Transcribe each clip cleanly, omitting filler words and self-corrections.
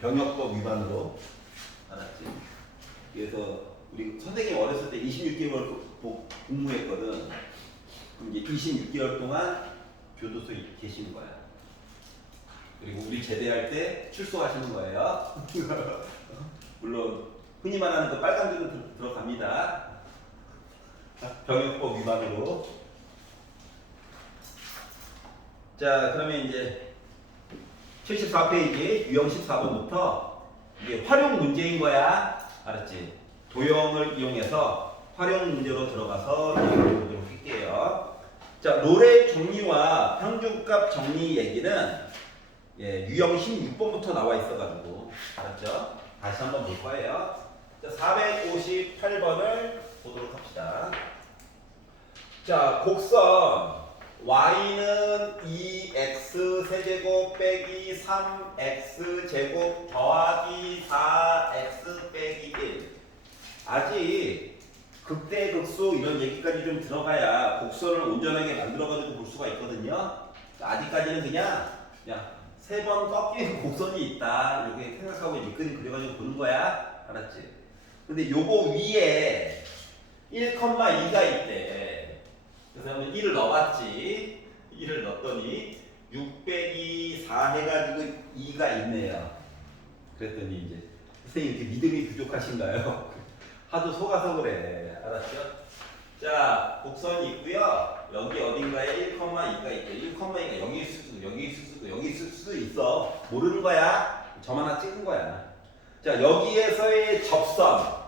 병역법 위반으로. 알았지? 그래서 우리 선생님 어렸을 때 26개월 복무했거든. 그럼 이제 26개월 동안 교도소에 계시는 거야. 그리고 우리 제대할 때 출소하시는 거예요. 물론 흔히 말하는 그 빨간 줄은 들어갑니다. 병역법 위반으로. 자, 그러면 이제 74페이지 유형 14번부터 이게 활용 문제인 거야. 알았지? 도형을 이용해서 활용 문제로 들어가서 얘기해 보도록 할게요. 자, 롤의 정리와 평균값 정리 얘기는 유형 16번부터 나와 있어가지고, 알았죠? 다시 한번 볼 거예요. 자, 458번을 보도록 합시다. 자, 곡선 y는 2x 세제곱 빼기 3x 제곱 더하기 4x 빼기 1. 아직 극대극소 이런 얘기까지 좀 들어가야 곡선을 온전하게 만들어가지고 볼 수가 있거든요. 아직까지는 그냥 3번 꺾이는 곡선이 있다 이렇게 생각하고 이제 그림 그려가지고 보는 거야. 알았지? 근데 요거 위에 1,2가 있대. 그래서 1을 넣어봤지. 1을 넣었더니 6 빼기 4 해가지고 2가 있네요. 그랬더니 이제 선생님 이렇게 믿음이 부족하신가요? 하도 속아서 그래. 알았죠? 자, 곡선이 있고요. 여기 어딘가에 1,2가 있죠. 1,2가 여기 있을 수도, 여기 있을 수도, 여기 있을 수도 있어. 모르는 거야. 점 하나 찍은 거야. 자, 여기에서의 접선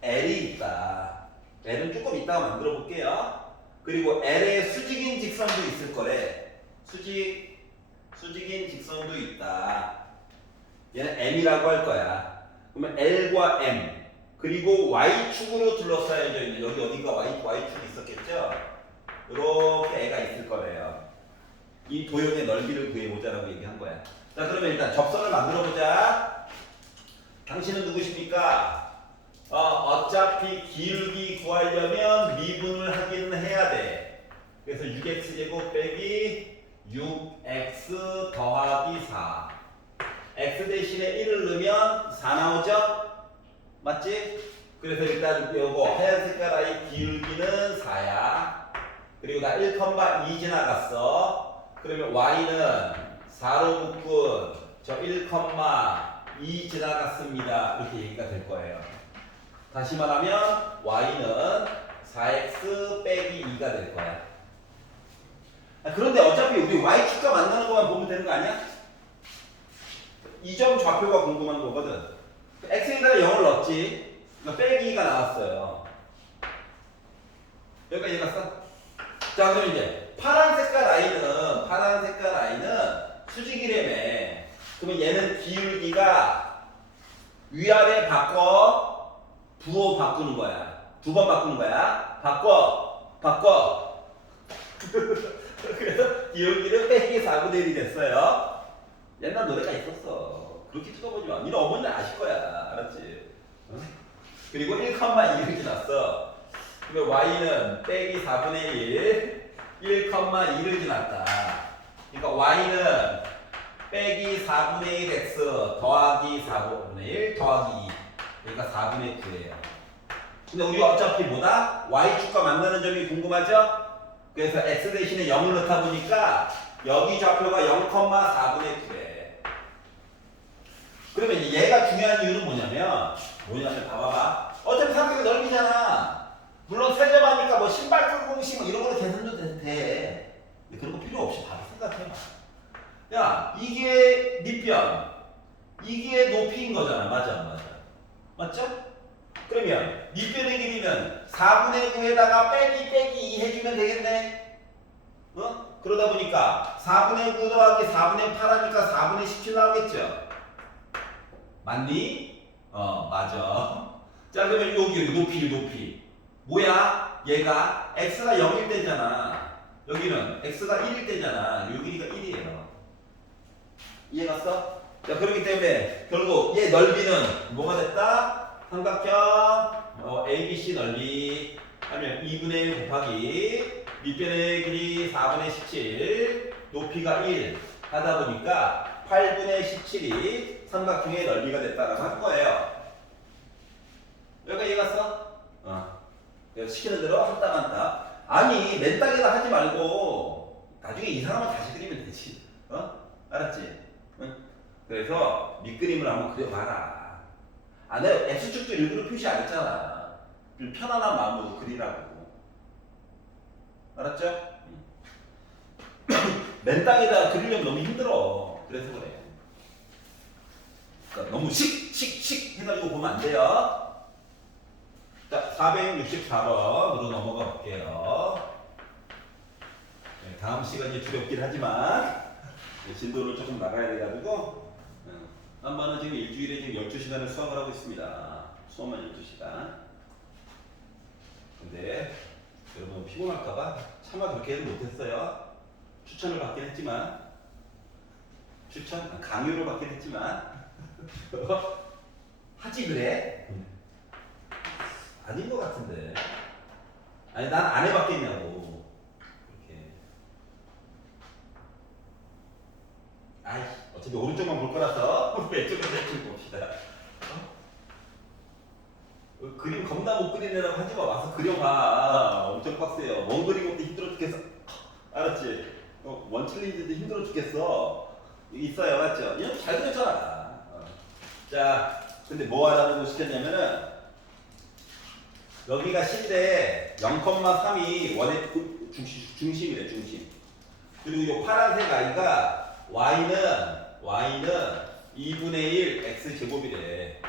L이 있다. L은 조금 이따가 만들어 볼게요. 그리고 L의 수직인 직선도 있을 거래. 수직인 직선도 있다. 얘는 M이라고 할 거야. 그러면 L과 M 그리고 Y축으로 둘러싸여져 있는 여기 어딘가 Y축이 있었겠죠? 이렇게 애가 있을 거래요. 이 도형의 넓이를 구해보자라고 얘기한 거야. 자, 그러면 일단 접선을 만들어 보자. 당신은 누구십니까? 어차피 기울기 구하려면 미분을 하기는 해야 돼. 그래서 6x제곱 빼기 6x 더하기 4. x 대신에 1을 넣으면 4 나오죠? 맞지? 그래서 일단 요거 하얀 색깔 아이 기울기는 4야. 그리고 나 1,2 지나갔어. 그러면 y는 4로 묶은 저 1,2 지나갔습니다. 이렇게 얘기가 될 거예요. 다시 말하면 y는 4x 빼기 2가 될 거야. 그런데 어차피 우리 y축과 만나는 것만 보면 되는 거 아니야? 이 점 좌표가 궁금한 거거든. x에다가 0을 넣었지. 그러니까 빼기 2가 나왔어요. 여기까지 갔어? 자, 그럼 이제 파란 색깔 아이는 수직이래매. 그러면 얘는 기울기가 위아래 바꿔 부호 바꾸는 거야. 2번 바꾸는 거야. 바꿔. 그래서 기울기는 빼기 4분의 1이 됐어요. 옛날 노래가 있었어. 그렇게 찍어보지 마. 니는 어머니는 아실 거야. 알았지? 그리고 1,2를 지났어. 그러면 y는 빼기 4분의 1,2를 지났다. 그러니까 y는 빼기 4분의 1x 더하기 4분의 1 더하기 2. 그러니까 4분의 9예요. 근데 우리가 어차피 뭐다? y축과 만나는 점이 궁금하죠? 그래서 x 대신에 0을 넣다 보니까 여기 좌표가 0,4분의 9래. 그러면 얘가 중요한 이유는 뭐냐면 봐봐봐. 어차피 삼각의 넓이잖아. 물론 세점하니까 뭐 신발끈 공식 뭐 이런 걸로 계산도 돼. 근데 그런 거 필요 없이 바로 생각해봐. 야, 이게 밑변, 이게 높이인 거잖아. 맞아? 맞죠? 그러면 밑변의 길이는 4분의 9에다가 빼기 2 해주면 되겠네. 그러다 보니까 4분의 9 더하기 4분의 8 하니까 4분의 17 나오겠죠? 맞니? 맞아. 자, 그러면 여기 높이. 뭐야? 얘가 x가 0일 때잖아. 여기는 x가 1일 때잖아. 여기가 1이에요. 이해 갔어? 자, 그렇기 때문에 결국 얘 넓이는 뭐가 됐다? 삼각형 ABC 넓이 하면 2분의 1 곱하기 밑변의 길이 4분의 17 높이가 1 하다 보니까 8분의 17이 삼각형의 넓이가 됐다라고 할 거예요. 여기가 이해 갔어? 그래서 시키는 대로 한땀한땀. 아니 맨 땅에다 하지 말고 나중에 이상하면 다시 그리면 되지. 알았지? 응? 그래서 밑그림을 한번 그려봐라. 내가 X축도 일부러 표시 안 했잖아. 좀 편안한 마음으로 그리라고. 알았죠? 맨 땅에다 그리려면 너무 힘들어. 그래서 그래. 그러니까 너무 식 해가지고 보면 안 돼요. 자, 464번으로 넘어가 볼게요. 네, 다음 시간이 두렵긴 하지만 진도를 조금 나가야 돼가지고 한 번은 지금 일주일에 지금 12시간을 수업을 하고 있습니다. 수업만 12시간. 근데 여러분 피곤할까봐 차마 그렇게는 못했어요. 추천을 받긴 했지만 강요를 받긴 했지만 하지 그래? 아닌 것 같은데. 아니 난 안 해봤겠냐고. 이렇게. 아이 어차피 오른쪽만 볼 거라서 왼쪽은 대충 봅시다. 그림 겁나 못 그리느라고 하지마. 와서 그려봐. 엄청 빡세요. 원 그리는 것도 힘들어 죽겠어. 알았지? 원 챌린지도 힘들어 죽겠어. 있어요, 맞죠? 이거 잘 그렸잖아. 자, 근데 뭐 하라고 시켰냐면은 여기가 C인데 0,3이 원의 중심이래, 중심. 그리고 이 파란색 아이가 Y는 2분의 1 X제곱이래.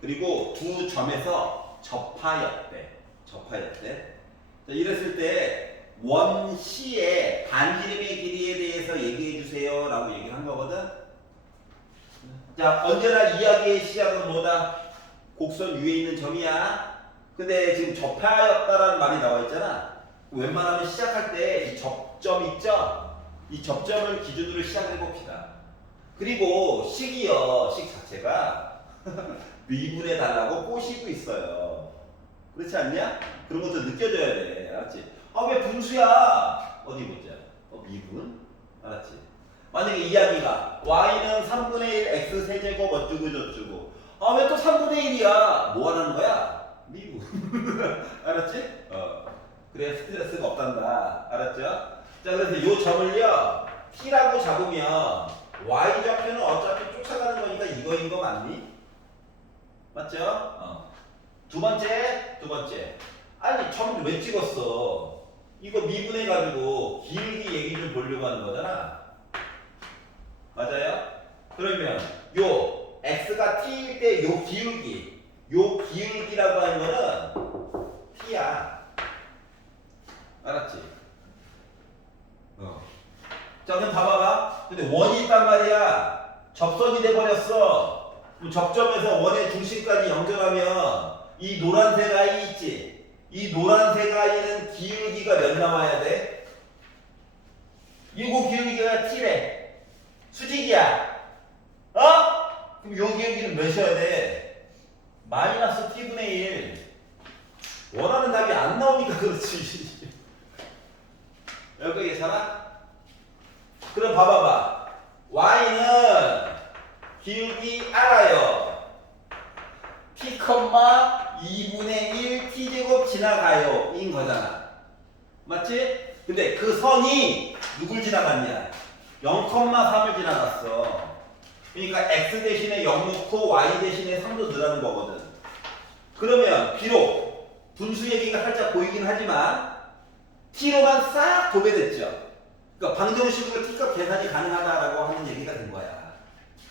그리고 두 점에서 접하였대. 자, 이랬을 때 원 C의 반지름의 길이에 대해서 얘기해 주세요 라고 얘기를 한 거거든. 자, 언제나 이야기의 시작은 뭐다? 곡선 위에 있는 점이야. 근데 지금 접하였다라는 말이 나와 있잖아. 웬만하면 시작할 때 이 접점 있죠? 이 접점을 기준으로 시작해 봅시다. 그리고 식이요, 식 자체가 미분해 달라고 꼬시고 있어요. 그렇지 않냐? 그런 것도 느껴져야 돼. 알았지? 왜 분수야? 어디 보자. 미분? 알았지? 만약에 이야기가 y는 3분의 1 x 세제곱 어쩌고 저쩌고. 왜 또 3분의 1이야? 뭐 하라는 거야? 미분. 알았지? 그래 스트레스가 없단다. 알았죠? 자, 그래서 요 점을요 t라고 잡으면 y 좌표는 어차피 쫓아가는 거니까 이거인 거 맞니? 맞죠? 두 번째. 아니 점을 왜 찍었어? 이거 미분해가지고 길게 얘기 좀 보려고 하는 거잖아. 맞아요? 그러면 요 x가 t일 때 요 기울기라고 하는 거는 t야. 알았지? 자, 그럼 봐봐봐. 근데 원이 있단 말이야. 접선이 돼버렸어. 그럼 접점에서 원의 중심까지 연결하면 이 노란색 아이 있지? 이 노란색 아이는 기울기가 몇 나와야 돼? 이거 기울기가 t래. 수직이야. 그럼 요 기울기는 몇이어야 돼? 마이너스 t분의 1. 원하는 답이 안 나오니까 그렇지. 여기 괜찮아? 그럼 봐봐봐. y는 기울기 알아요. t, 2분의 1 t제곱 지나가요 인 거잖아. 맞지? 근데 그 선이 누굴 지나갔냐? 0,3을 지나갔어. 그러니까 x 대신에 0 넣고 y 대신에 3도 넣으라는 거거든. 그러면 비록 분수 얘기가 살짝 보이긴 하지만 t로만 싹 도배됐죠. 그러니까 방정식으로 t값 계산이 가능하다라고 하는 얘기가 된 거야.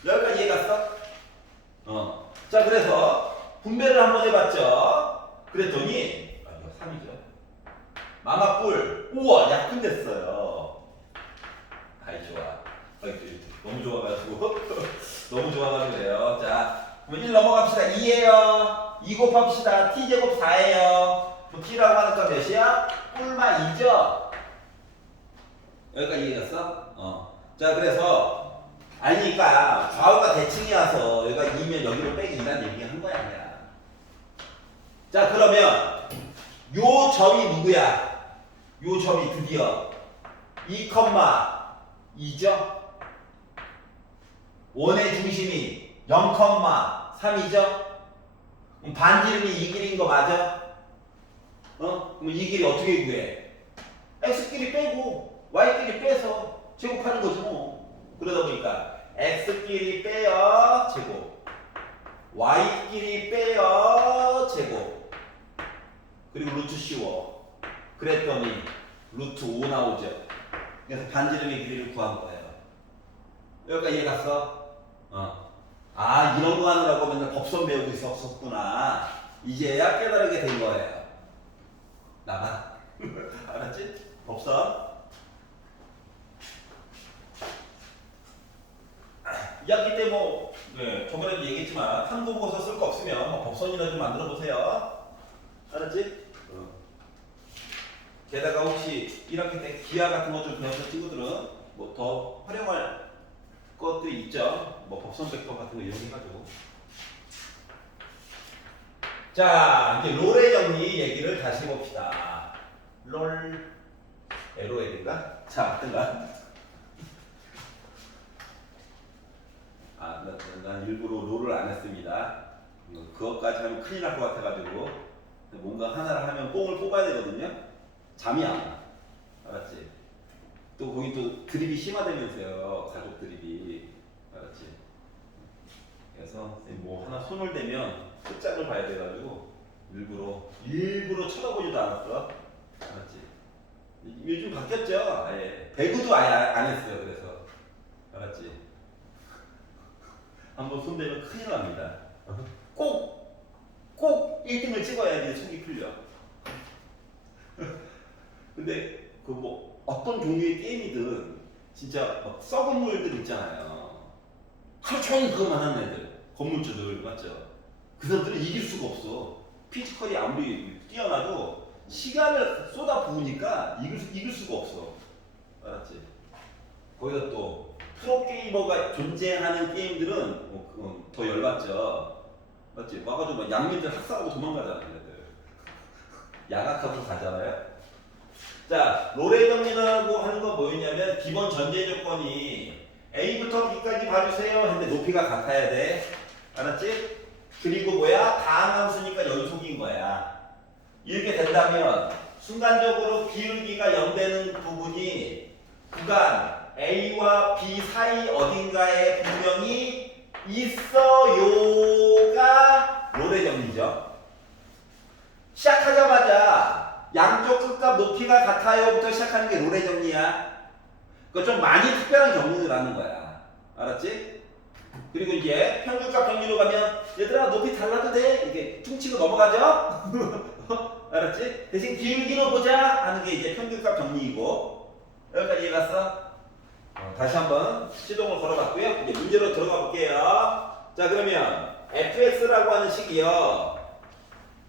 여기까지 이해 갔어? 자, 그래서 분배를 한번 해봤죠. 그랬더니 이거 3이죠. 마마뿔. 우와, 약분됐어요. 아이 좋아. 너무 좋아가지고 너무 좋아가지고 그래요. 자, 그럼 1 넘어갑시다. 2예요. 2 곱합시다. t제곱 4예요. t라고 하는 거 몇이야? 뿔마 2죠. 여기까지 이해갔어? 자, 그래서 아니니까 좌우가 대칭이어서 여기가 2면 여기로 빼기 2라는 얘기를 한 거야, 아니야. 자, 그러면 요 점이 누구야? 요 점이 드디어 2,2죠? 원의 중심이 0,3이죠? 그럼 반지름이 이 길인 거 맞아? 그럼 이 길이 어떻게 구해? x끼리 빼고 y끼리 빼서 제곱하는 거지 뭐. 그러다 보니까 x끼리 빼요 제곱, y끼리 빼요 제곱, 그리고 루트 씌워. 그랬더니 루트 5 나오죠. 그래서 반지름의 길이를 구한 거예요. 여기까지 이해 갔어? 아, 이런 거 하느라고 맨날 법선 배우고 있었구나. 이제야 깨달게 된 거예요. 나만. 알았지? 법선. 2학기 때 뭐, 네, 저번에도 얘기했지만, 한국 보고서 쓸 거 없으면 뭐 법선이나 좀 만들어 보세요. 알았지? 게다가 혹시 1학기 때 기하 같은 거 좀 배웠던 친구들은 뭐 더 활용할 것들이 있죠. 뭐 법선 벡터 같은 거 이용해가지고. 자, 이제 롤의 정리 얘기를 다시 해봅시다. 롤, LOL인가? 자, 어떤가? 아, 난 일부러 롤을 안 했습니다. 그것까지 하면 큰일 날 것 같아가지고 뭔가 하나를 하면 뽕을 뽑아야 되거든요. 잠이 안 와. 알았지? 또 거기 또 드립이 심화되면서요. 가족 드립이. 알았지? 그래서 뭐 하나 손을 대면 끝장을 봐야 돼가지고 일부러 쳐다보지도 않았어. 알았지? 요즘 바뀌었죠? 아예 배구도 아예 안 했어요. 그래서 알았지? 한번 손 대면 큰일 납니다. 꼭 1등을 찍어야지 속이 풀려. 근데 그 뭐 어떤 종류의 게임이든 진짜 막 썩은 물들 있잖아요. 하루 종일 그거만 하는 애들, 건물주들 맞죠? 그 사람들은 이길 수가 없어. 피지컬이 아무리 뛰어나도 시간을 쏟아 부으니까 이길 수가 없어. 알았지? 거기다 또 프로게이머가 존재하는 게임들은 그건 더 열받죠. 맞지? 와가지고 막 양면들 학살하고 도망가잖아, 얘네들. 양악하고 가잖아요. 자, 롤의 정리라고 하는 건 뭐였냐면 기본 전제 조건이 A부터 B까지 봐주세요 했는데 높이가 같아야 돼. 알았지? 그리고 뭐야? 다항함수니까 연속인 거야. 이렇게 된다면 순간적으로 기울기가 0되는 부분이 구간 A와 B 사이 어딘가에 분명히 있어요가 롤의 정리죠. 시작하자마자 양쪽 끝값 높이가 같아요부터 시작하는 게 롤의 정리야. 그거 좀 많이 특별한 경우를 하는 거야. 알았지? 그리고 이제 평균값 정리로 가면 얘들아 높이 달라도 돼? 이게 퉁치고 넘어가죠? 알았지? 대신 기울기로 보자 하는 게 이제 평균값 정리이고. 여기까지 이해갔어? 다시 한번 시동을 걸어봤고요. 이제 문제로 들어가 볼게요. 자, 그러면 fx라고 하는 식이요.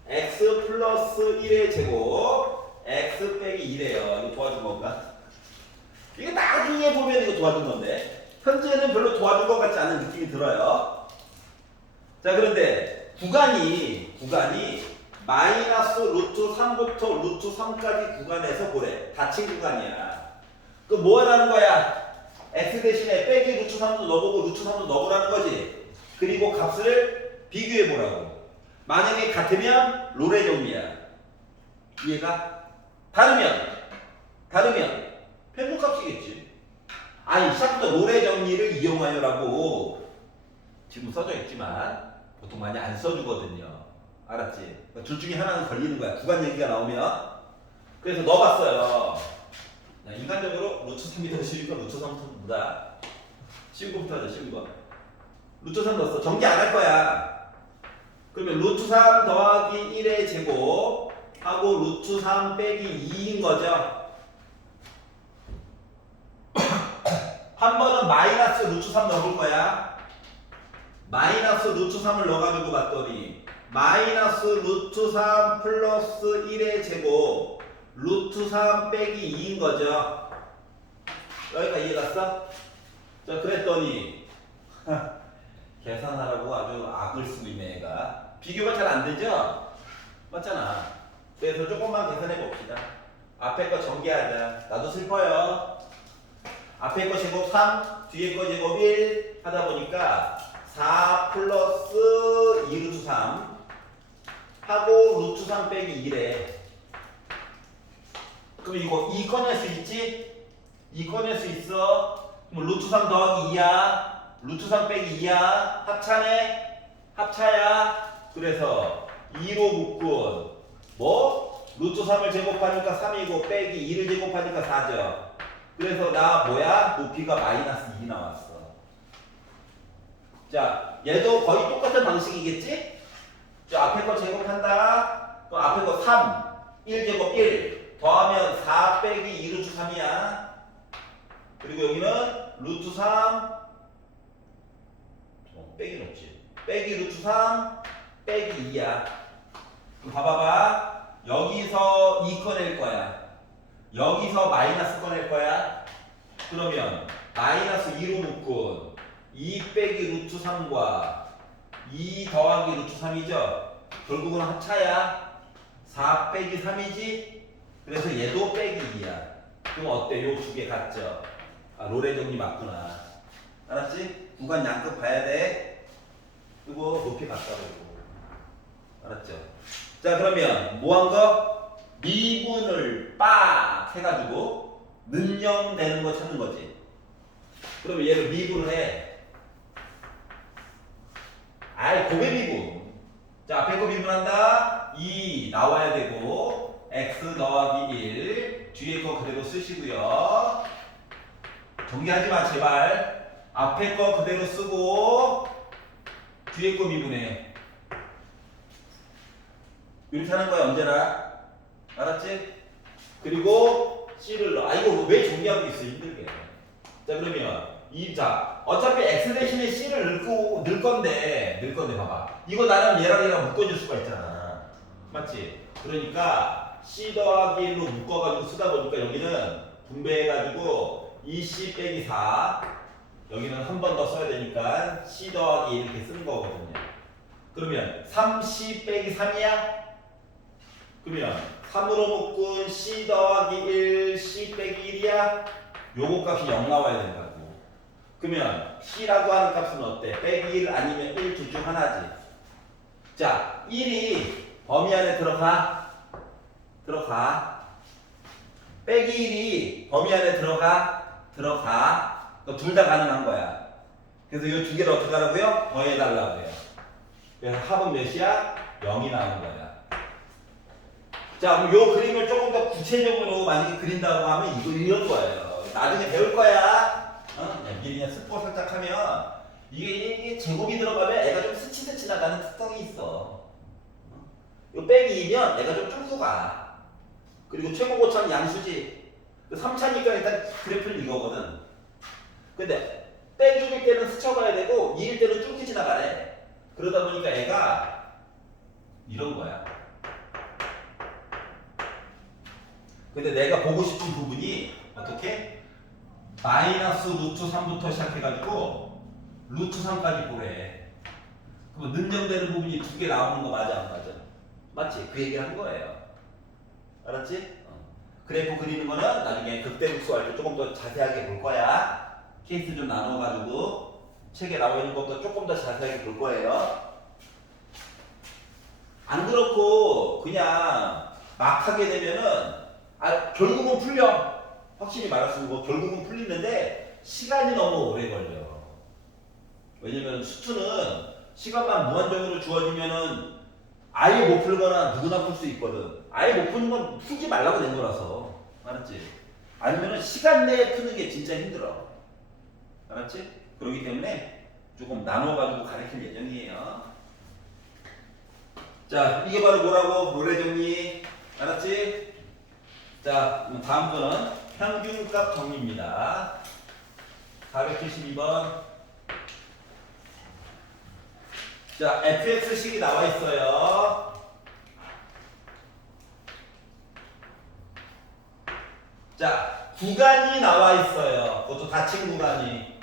x 플러스 1의 제곱 x 빼기 2래요. 이거 도와준 건가? 이거 나중에 보면 이거 도와준 건데 현재는 별로 도와준 것 같지 않은 느낌이 들어요. 자, 그런데 구간이 마이너스 루트 3부터 루트 3까지 구간에서 보래. 닫힌 구간이야. 그 뭐 하라는 거야? x 대신에 빼기 루트 3도 넣어보고 루트 3도 넣어보라는 거지. 그리고 값을 비교해 보라고. 만약에 같으면 롤의 정리야. 이해가? 다르면 평균값이겠지. 아니, 시작부터 롤의 정리를 이용하여라고 지금 써져 있지만 보통 많이 안 써주거든요. 알았지? 둘 중에 하나는 걸리는 거야. 구간 얘기가 나오면. 그래서 넣어봤어요. 인간적으로 루트 3이 더 쉬우니까 루트 3부터 쉬운 거부터 하자. 쉬운 거. 루트 3 넣었어. 전개 안 할 거야. 그러면 루트 3 더하기 1의 제곱 하고 루트 3 빼기 2인 거죠. 한 번은 마이너스 루트 3 넣을 거야. 마이너스 루트 3을 넣어가지고 봤더니 마이너스 루트 3 플러스 1의 제곱 루트 3 빼기 2인 거죠. 여기까지 이해갔어? 자, 그랬더니 계산하라고 아주 악을 쓰고 있네 얘가. 비교가 잘 안 되죠? 맞잖아. 그래서 조금만 계산해 봅시다. 앞에 거 전개하자. 나도 슬퍼요. 앞에 거 제곱 3, 뒤에 거 제곱 1 하다 보니까 4 플러스 2 루트 3 하고 루트 3 빼기 2래. 그럼 이거 2 꺼낼 수 있지? 2 꺼낼 수 있어. 그럼 루트 3 더하기 2야. 루트 3 빼기 2야. 합차네? 합차야. 그래서 2로 묶은 뭐? 루트 3을 제곱하니까 3이고 빼기 2를 제곱하니까 4죠. 그래서 나 뭐야? 높이가 마이너스 2 나왔어. 자, 얘도 거의 똑같은 방식이겠지? 자, 앞에 거 제곱한다. 또 앞에 거 3, 1제곱 1 더하면 4 빼기 2 루트 3이야. 그리고 여기는 루트 3 빼기 넣지. 빼기 루트 3 빼기 2야. 그럼 봐봐봐. 여기서 2 꺼낼 거야. 여기서 마이너스 꺼낼 거야. 그러면 마이너스 2로 묶은 2 빼기 루트 3과 2 더하기 루트 3이죠. 결국은 합차야. 4 빼기 3이지. 그래서 얘도 빼기 2야. 그럼 어때? 요 두 개 같죠? 아, 로레 정리 맞구나. 알았지? 구간 양끝 봐야 돼. 그리고 높이 같다고. 알았죠? 자, 그러면 뭐 한 거? 미분을 빡 해가지고 는영되는 거 찾는 거지. 그러면 얘를 미분을 해. 아이, 고배 미분. 자, 앞에 거 미분한다. 2 나와야 되고 x 더하기 1 뒤에 거 그대로 쓰시고요. 정리하지 마 제발. 앞에 거 그대로 쓰고 뒤에 거 미분해. 이렇게 하는 거야 언제나. 알았지? 그리고 C를 넣어. 아, 이거 왜 정리하고 있어 힘들게. 자, 그러면 자, 어차피 x 대신에 C를 넣을 건데 봐봐. 이거 나는 얘랑 묶어줄 수가 있잖아. 맞지? 그러니까 C 더하기 1로 묶어가지고 쓰다 보니까 여기는 분배해가지고 2C 빼기 4 여기는 한 번 더 써야 되니까 C 더하기 1 이렇게 쓰는 거거든요. 그러면 3C 빼기 3이야? 그러면 3으로 묶은 C 더하기 1 C 빼기 1이야? 요거 값이 0 나와야 된다고. 그러면 C라고 하는 값은 어때? 빼기 1 아니면 1 둘 중 하나지. 자, 1이 범위 안에 들어가. 빼기 1이 범위 안에 들어가. 둘 다 가능한 거야. 그래서 이 두 개를 어떻게 하라고요? 더해달라고요. 그래서 합은 몇이야? 0이 나오는 거야. 자, 그럼 이 그림을 조금 더 구체적으로 만약에 그린다고 하면 이런 거예요. 나중에 배울 거야. 미리 그냥 스포 살짝 하면 이게 제곱이 들어가면 애가 좀 스치듯이 나가는 특성이 있어. 이 빼기 2면 애가 좀 쫄고 가. 그리고 최고 고차는 양수지. 3차니까 일단 그래프는 이거거든. 근데 빼기일 때는 스쳐가야 되고 2일 때는 쫄기 지나가래. 그러다 보니까 애가 이런 거야. 근데 내가 보고 싶은 부분이 어떻게? 마이너스 루트 3부터 시작해가지고 루트 3까지 보래. 그럼 능정되는 부분이 두 개 나오는 거 맞아 안 맞아? 맞지? 그 얘기를 한 거예요. 알았지? 그래프 그리는 거는 나중에 극대극소할 때 조금 더 자세하게 볼 거야. 케이스 좀 나눠가지고 책에 나와 있는 것보다 조금 더 자세하게 볼 거예요. 안 그렇고 그냥 막 하게 되면은 결국은 풀려. 확실히 말할 뭐 결국은 풀리는데 시간이 너무 오래 걸려. 왜냐면 수투는 시간만 무한정으로 주어지면은 아예 못 풀거나 누구나 풀 수 있거든. 아예 못 푸는 건 풀지 말라고 된 거라서. 알았지? 아니면은 시간 내에 푸는 게 진짜 힘들어. 알았지? 그렇기 때문에 조금 나눠가지고 가르칠 예정이에요. 자, 이게 바로 뭐라고? 노래 정리. 알았지? 자, 다음 거는 평균값 정리입니다. 472번. 자, fx식이 나와 있어요. 자, 구간이 나와 있어요. 그것도 닫힌 구간이.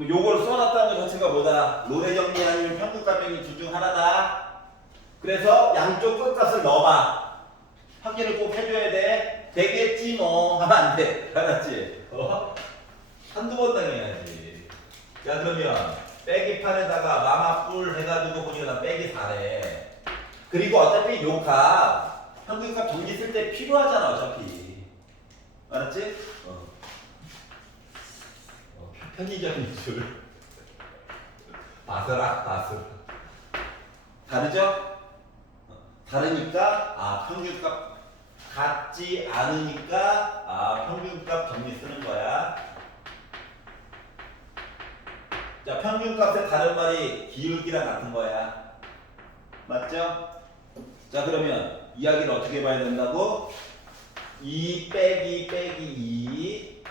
요걸 써놨다는 것 자체가 뭐다? 노래 정리 아니면 평균값 정리 둘 중 하나다. 그래서 양쪽 끝값을 넣어봐. 확인을 꼭 해줘야 돼. 되겠지 뭐 하면 안 돼. 알았지? 한두 번 당해야지. 야, 그러면 빼기판에다가 마마뿔 해가지고 보니까 나 빼기 4래. 그리고 어차피 요 값, 평균값 정리 쓸 때 필요하잖아, 어차피. 알았지? 편의점인 줄. 바스락, 바스. 다르죠? 다르니까, 평균값 같지 않으니까, 평균값 정리 쓰는 거야. 자, 평균값의 다른 말이 기울기랑 같은 거야. 맞죠? 자, 그러면 이야기를 어떻게 봐야 된다고? 2 빼기 2.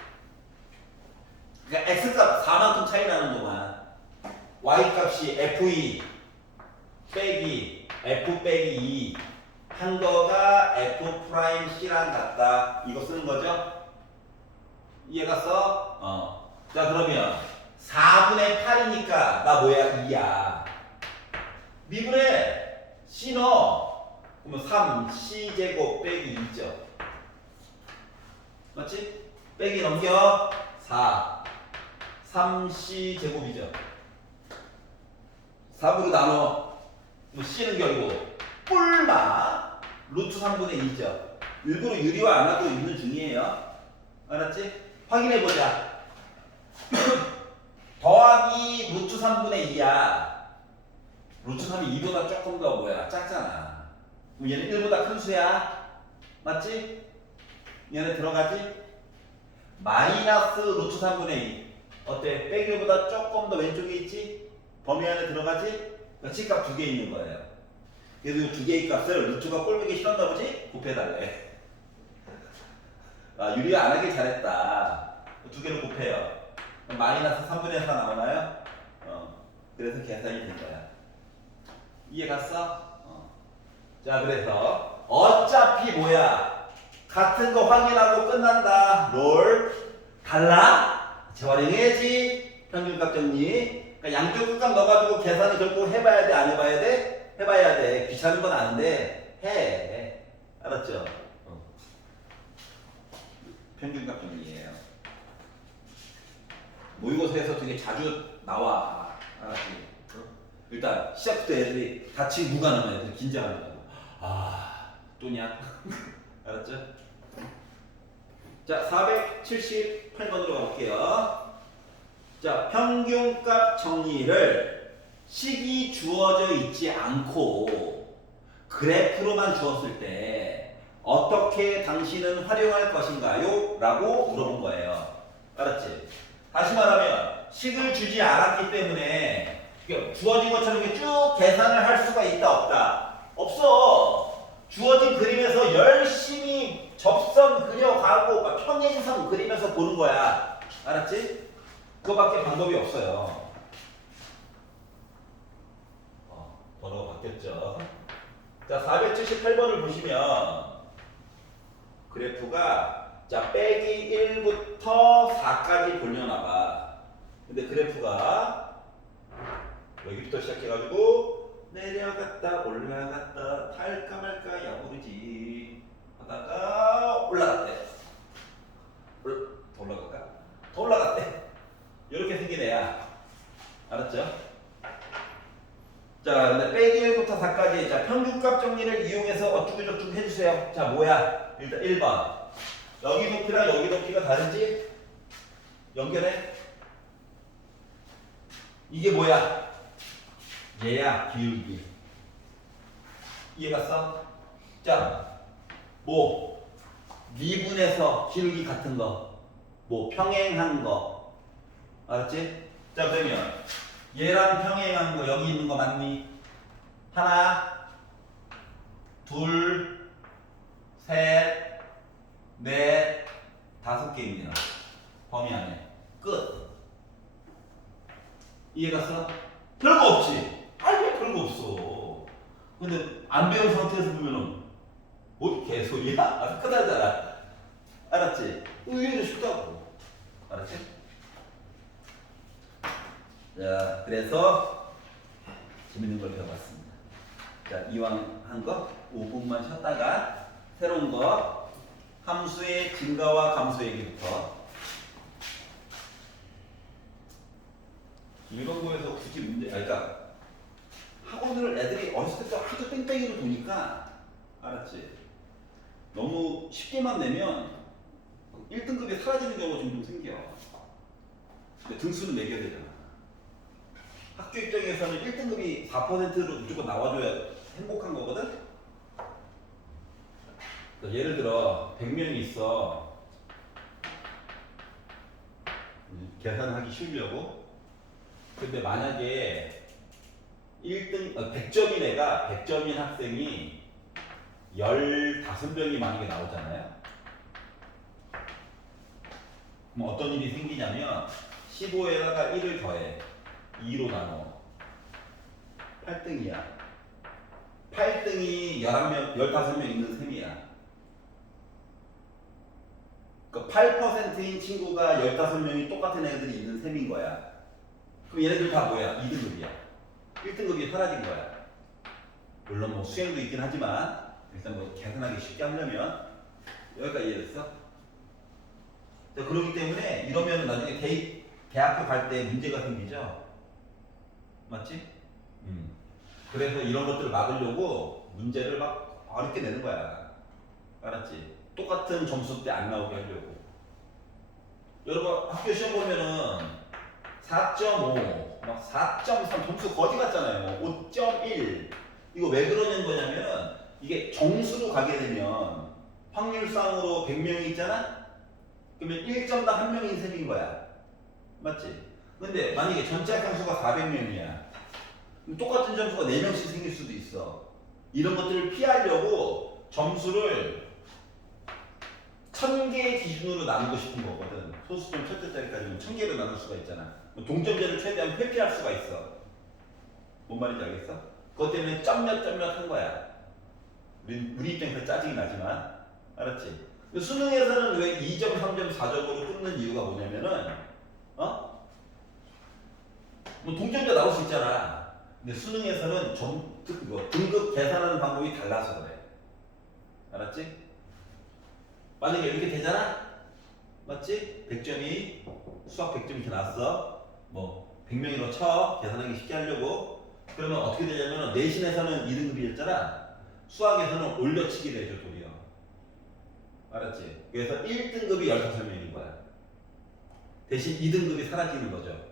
그러니까 x값 4만큼 차이 나는 동안 y값이 f2 빼기 f 빼기 2 한 거가 f'C랑 같다. 이거 쓰는 거죠? 이해갔어? 자, 그러면 4분의 8이니까 나 뭐야? 2야. 미분에 C 넣어. 그러면 3C제곱 빼기 2죠. 맞지? 빼기 넘겨 4 3C제곱이죠. 4분으로 나눠. C는 결국 뿔마 루트 3분의 2죠. 일부러 유리화 안 하고 있는 중이에요. 알았지? 확인해보자. 더하기 루트 3분의 2야. 루트 3이 2보다 조금 더 작잖아. 그럼 얘는 1보다 큰 수야. 맞지? 얘네 들어가지? 마이너스 루트 3분의 2. 어때? 빼기보다 조금 더 왼쪽에 있지? 범위 안에 들어가지? 그러니까 C값 2개 있는 거예요. 그래서 이 2개의 값을 루트가 꼴보기 싫었나 보지? 곱해달래. 유리화 안 하길 잘했다. 2개를 곱해요. 마이너스 3분의 4 나오나요? 그래서 계산이 된 거야. 이해 갔어? 자, 그래서 어차피 뭐야? 같은 거 확인하고 끝난다. 롤 달라? 재활용해야지. 평균값 정리. 그러니까 양쪽 끝값 넣어가지고 계산을 결국 해봐야 돼? 안 해봐야 돼? 해봐야 돼. 귀찮은 건 아는데 해. 알았죠? 평균값 정리예요. 모의고사에서 되게 자주 나와. 알았지? 일단 시작부터 애들이 같이 무관하면 애들이 긴장하는 거야. 또냐? 알았죠? 자, 478번으로 가볼게요. 자, 평균값 정리를 식이 주어져 있지 않고 그래프로만 주었을 때 어떻게 당신은 활용할 것인가요? 라고 물어본 거예요. 알았지? 다시 말하면 식을 주지 않았기 때문에 주어진 것처럼 쭉 계산을 할 수가 있다 없다? 없어. 주어진 그림에서 열심히 접선 그려가고 평행선 그리면서 보는 거야. 알았지? 그거밖에 방법이 없어요. 번호가 바뀌었죠. 자, 478번을 보시면 그래프가 자 빼기 1부터 4까지 돌려놔봐. 근데 그래프가 여기부터 시작해가지고 내려갔다 올라갔다 탈까 말까 야구르지 하다가 올라갔대. 더 올라갈까? 더 올라갔대. 이렇게 생긴 애야. 알았죠? 자, 근데 빼기 1부터 4까지 자 평균값 정리를 이용해서 어쩌고저쩌고 해주세요. 자, 뭐야? 일단 1번 여기 높이랑 여기 높이가 다른지 연결해. 이게 뭐야? 얘야, 기울기. 이해갔어? 자, 뭐 미분에서 기울기 같은 거, 뭐 평행한 거, 알았지? 자, 그러면 얘랑 평행한 거 여기 있는 거 맞니? 하나, 둘, 셋, 넷, 5개입니다. 범위 안에 끝. 이해갔어? 별거 없지? 왜 별거 없어? 근데 안 배운 상태에서 보면은 뭐 개소리야? 끝나잖아. 알았지? 의외로 쉽다고. 알았지? 자, 그래서 재밌는 걸 배워봤습니다. 자, 이왕 한 거 5분만 쉬었다가 새로운 거 함수의 증가와 감소 얘기부터. 이런 거에서 굳이 문제, 그러니까 학원을 애들이 어렸을 때부터 하도 뺑뺑이로 도니까 알았지? 너무 쉽게만 내면 1등급이 사라지는 경우가 종종 생겨. 근데 등수는 매겨야 되잖아. 학교 입장에서는 1등급이 4%로 무조건 나와줘야 행복한 거거든? 예를 들어 100명이 있어. 계산하기 쉬우려고. 근데 만약에 100점인 애가 100점인 학생이 15명이 만약에 나오잖아요. 그럼 어떤 일이 생기냐면 15에다가 1을 더해 2로 나눠 8등이야. 8등이 11명, 15명 있는 셈이야. 그러니까 8%인 친구가 15명이 똑같은 애들이 있는 셈인 거야. 그럼 얘네들 다 뭐야? 2등급이야. 1등급이 사라진 거야. 물론 뭐 수행도 있긴 하지만 일단 뭐 계산하기 쉽게 하려면 여기까지 이해됐어? 자, 그렇기 때문에 이러면 나중에 대학교 갈 때 문제가 생기죠? 맞지? 그래서 이런 것들을 막으려고 문제를 막 어렵게 내는 거야. 알았지? 똑같은 점수 때 안 나오게 하려고. 여러분 학교 시험 보면은 4.5, 막 4.3 점수 거지 같잖아요. 뭐 5.1 이거 왜 그러는 거냐면은 이게 정수로 가게 되면 확률상으로 100명이 있잖아? 그러면 1점당 1명인 셈인 거야. 맞지? 근데 만약에 전체 학생 수가 400명이야. 똑같은 점수가 4명씩 생길 수도 있어. 이런 것들을 피하려고 점수를 1000개 기준으로 나누고 싶은 거거든. 소수점 첫째 자리까지는 1000개로 나눌 수가 있잖아. 동점제를 최대한 회피할 수가 있어. 뭔 말인지 알겠어? 그것 때문에 점몇 한 거야. 우리 입장에서 짜증이 나지만. 알았지? 수능에서는 왜 2점, 3점, 4점으로 끊는 이유가 뭐냐면은 뭐 동점제 나올 수 있잖아. 근데 수능에서는 등급 계산하는 방법이 달라서 그래. 알았지? 만약에 이렇게 되잖아? 맞지? 100점이 수학 100점 이렇게 나왔어. 뭐 100명이로 쳐. 계산하기 쉽게 하려고. 그러면 어떻게 되냐면 내신에서는 2등급이었잖아. 수학에서는 올려치기를 해줘 도리어. 알았지? 그래서 1등급이 15명인 거야. 대신 2등급이 사라지는 거죠.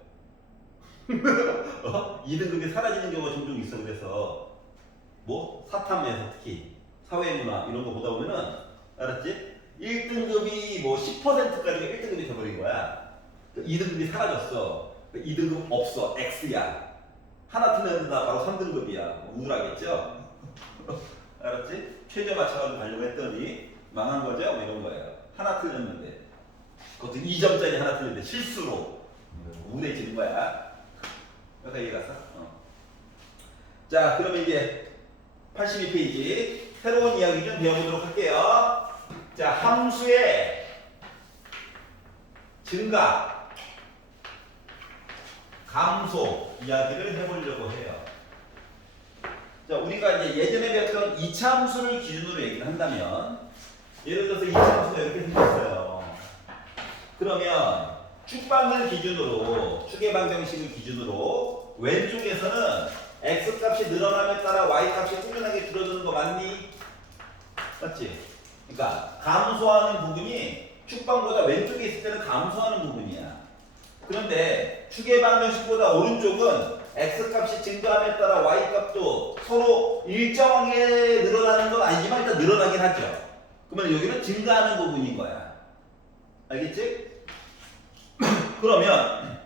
2등급이 사라지는 경우가 종종 있어. 그래서 뭐 사탐에서 특히 사회문화 이런 거 보다 보면은 알았지? 1등급이 뭐 10%까지가 1등급이 돼버린 거야. 2등급이 사라졌어. 2등급 없어. X야. 하나 틀렸는데 바로 3등급이야. 우울하겠죠? 알았지? 최저 맞춰가지고 가려고 했더니 망한 거죠? 뭐 이런 거예요. 하나 틀렸는데 그것도 2점짜리 하나 틀렸는데 실수로 우울해지는 거야. 여기서 이해 갔어? 자, 그러면 이제 82페이지 새로운 이야기 좀 배워보도록 할게요. 자, 함수의 증가, 감소 이야기를 해보려고 해요. 자, 우리가 이제 예전에 배웠던 2차 함수를 기준으로 얘기를 한다면 예를 들어서 2차 함수가 이렇게 생겼어요. 그러면 축방을 기준으로, 축의 방정식을 기준으로 왼쪽에서는 x값이 늘어남에 따라 y값이 꾸준하게 줄어드는 거 맞니? 맞지? 그러니까 감소하는 부분이 축방보다 왼쪽에 있을 때는 감소하는 부분이야. 그런데 축의 방정식보다 오른쪽은 x값이 증가함에 따라 y값도 서로 일정하게 늘어나는 건 아니지만 일단 늘어나긴 하죠. 그러면 여기는 증가하는 부분인 거야. 알겠지? 그러면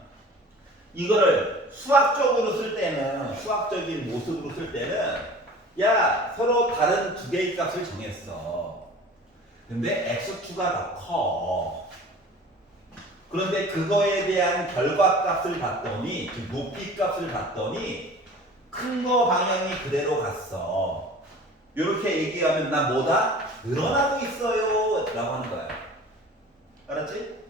이거를 수학적으로 쓸 때는, 수학적인 모습으로 쓸 때는 야, 서로 다른 두 개의 값을 정했어. 근데 x2가 더 커. 그런데 그거에 대한 결과값을 봤더니, 즉 높이값을 봤더니 큰 거 방향이 그대로 갔어. 이렇게 얘기하면 나 뭐다? 늘어나고 있어요 라고 하는 거야. 알았지?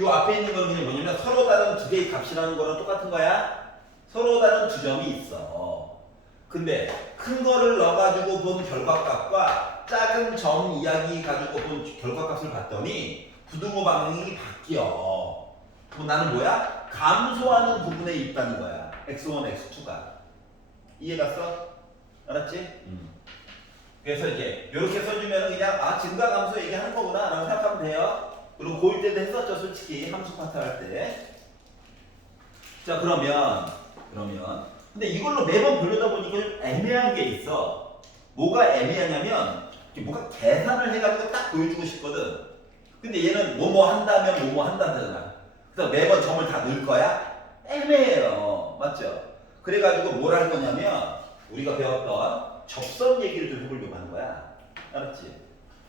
요 앞에 있는 건 그냥 뭐냐면 서로 다른 두 개의 값이라는 거랑 똑같은 거야. 서로 다른 두 점이 있어. 근데 큰 거를 넣어가지고 본 결과값과 작은 점 이야기 가지고 본 결과값을 봤더니 부등호 방향이 바뀌어. 그럼 나는 뭐야? 감소하는 부분에 있다는 거야. x1, x2가. 이해갔어? 알았지? 그래서 이제 이렇게 써주면 그냥 증가 감소 얘기하는 거구나 라고 생각하면 돼요. 그리고 고1 때도 했었죠, 솔직히 함수 파트 할 때. 자, 그러면 근데 이걸로 매번 보려다 보니까 좀 애매한 게 있어. 뭐가 애매하냐면 뭔가 계산을 해가지고 딱 보여주고 싶거든. 근데 얘는 뭐뭐 한다면 뭐뭐 한다잖아. 그래서 매번 점을 다 넣을 거야? 애매해요. 맞죠? 그래가지고 뭘 할 거냐면 우리가 배웠던 접선 얘기를 좀 해보려고 하는 거야. 알았지?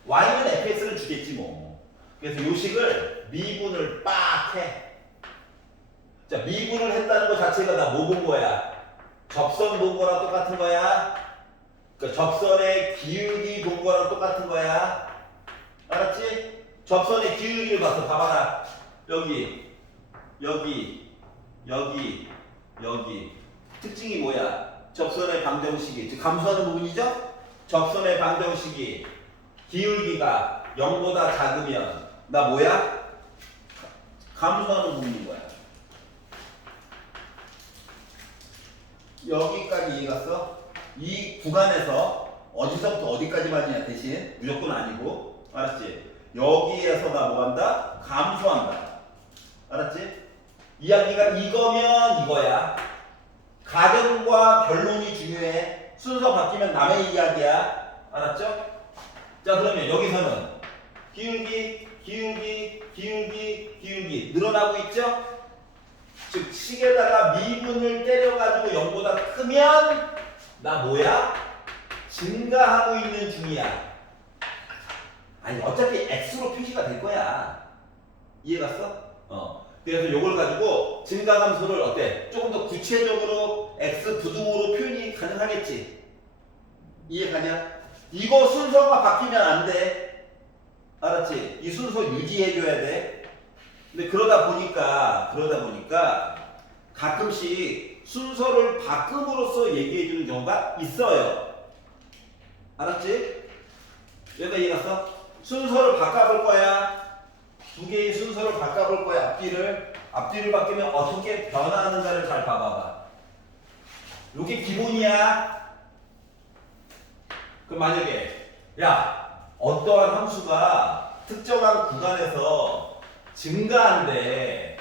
y는 fx를 주겠지 뭐. 그래서 요식을 미분을 빡 해. 자, 미분을 했다는 것 자체가 나 뭐 본 거야? 접선 본 거랑 똑같은 거야. 그러니까 접선의 기울기 본 거랑 똑같은 거야. 알았지? 접선의 기울기를 봐서 봐봐라. 여기, 여기, 여기, 여기. 특징이 뭐야? 접선의 방정식이, 즉 감소하는 부분이죠? 접선의 방정식이 기울기가 0보다 작으면 나 뭐야? 감소하는 부분인 거야. 여기까지 이해갔어? 이 구간에서 어디서부터 어디까지만이야 대신 무조건 아니고. 알았지? 여기에서 나 뭐한다? 감소한다. 알았지? 이야기가 이거면 이거야. 가정과 변론이 중요해. 순서 바뀌면 남의 이야기야. 알았죠? 자, 그러면 여기서는 기울기, 기울기, 기울기, 기울기 늘어나고 있죠? 즉 식에다가 미분을 때려가지고 0보다 크면 나 뭐야? 증가하고 있는 중이야. 아니 어차피 x로 표시가 될 거야. 이해갔어? 그래서 요걸 가지고 증가감소를 어때? 조금 더 구체적으로 x 부등호로 표현이 가능하겠지. 이해가냐? 이거 순서가 바뀌면 안 돼. 알았지? 이 순서 유지해줘야 돼. 근데 그러다 보니까 가끔씩 순서를 바꿈으로써 얘기해주는 경우가 있어요. 알았지? 여기가 이해갔어? 순서를 바꿔볼 거야. 두 개의 순서를 바꿔볼 거야. 앞뒤를 바뀌면 어떻게 변화하는가를 잘 봐봐봐. 이게 기본이야. 그럼 만약에 어떠한 함수가 특정한 구간에서 증가한대.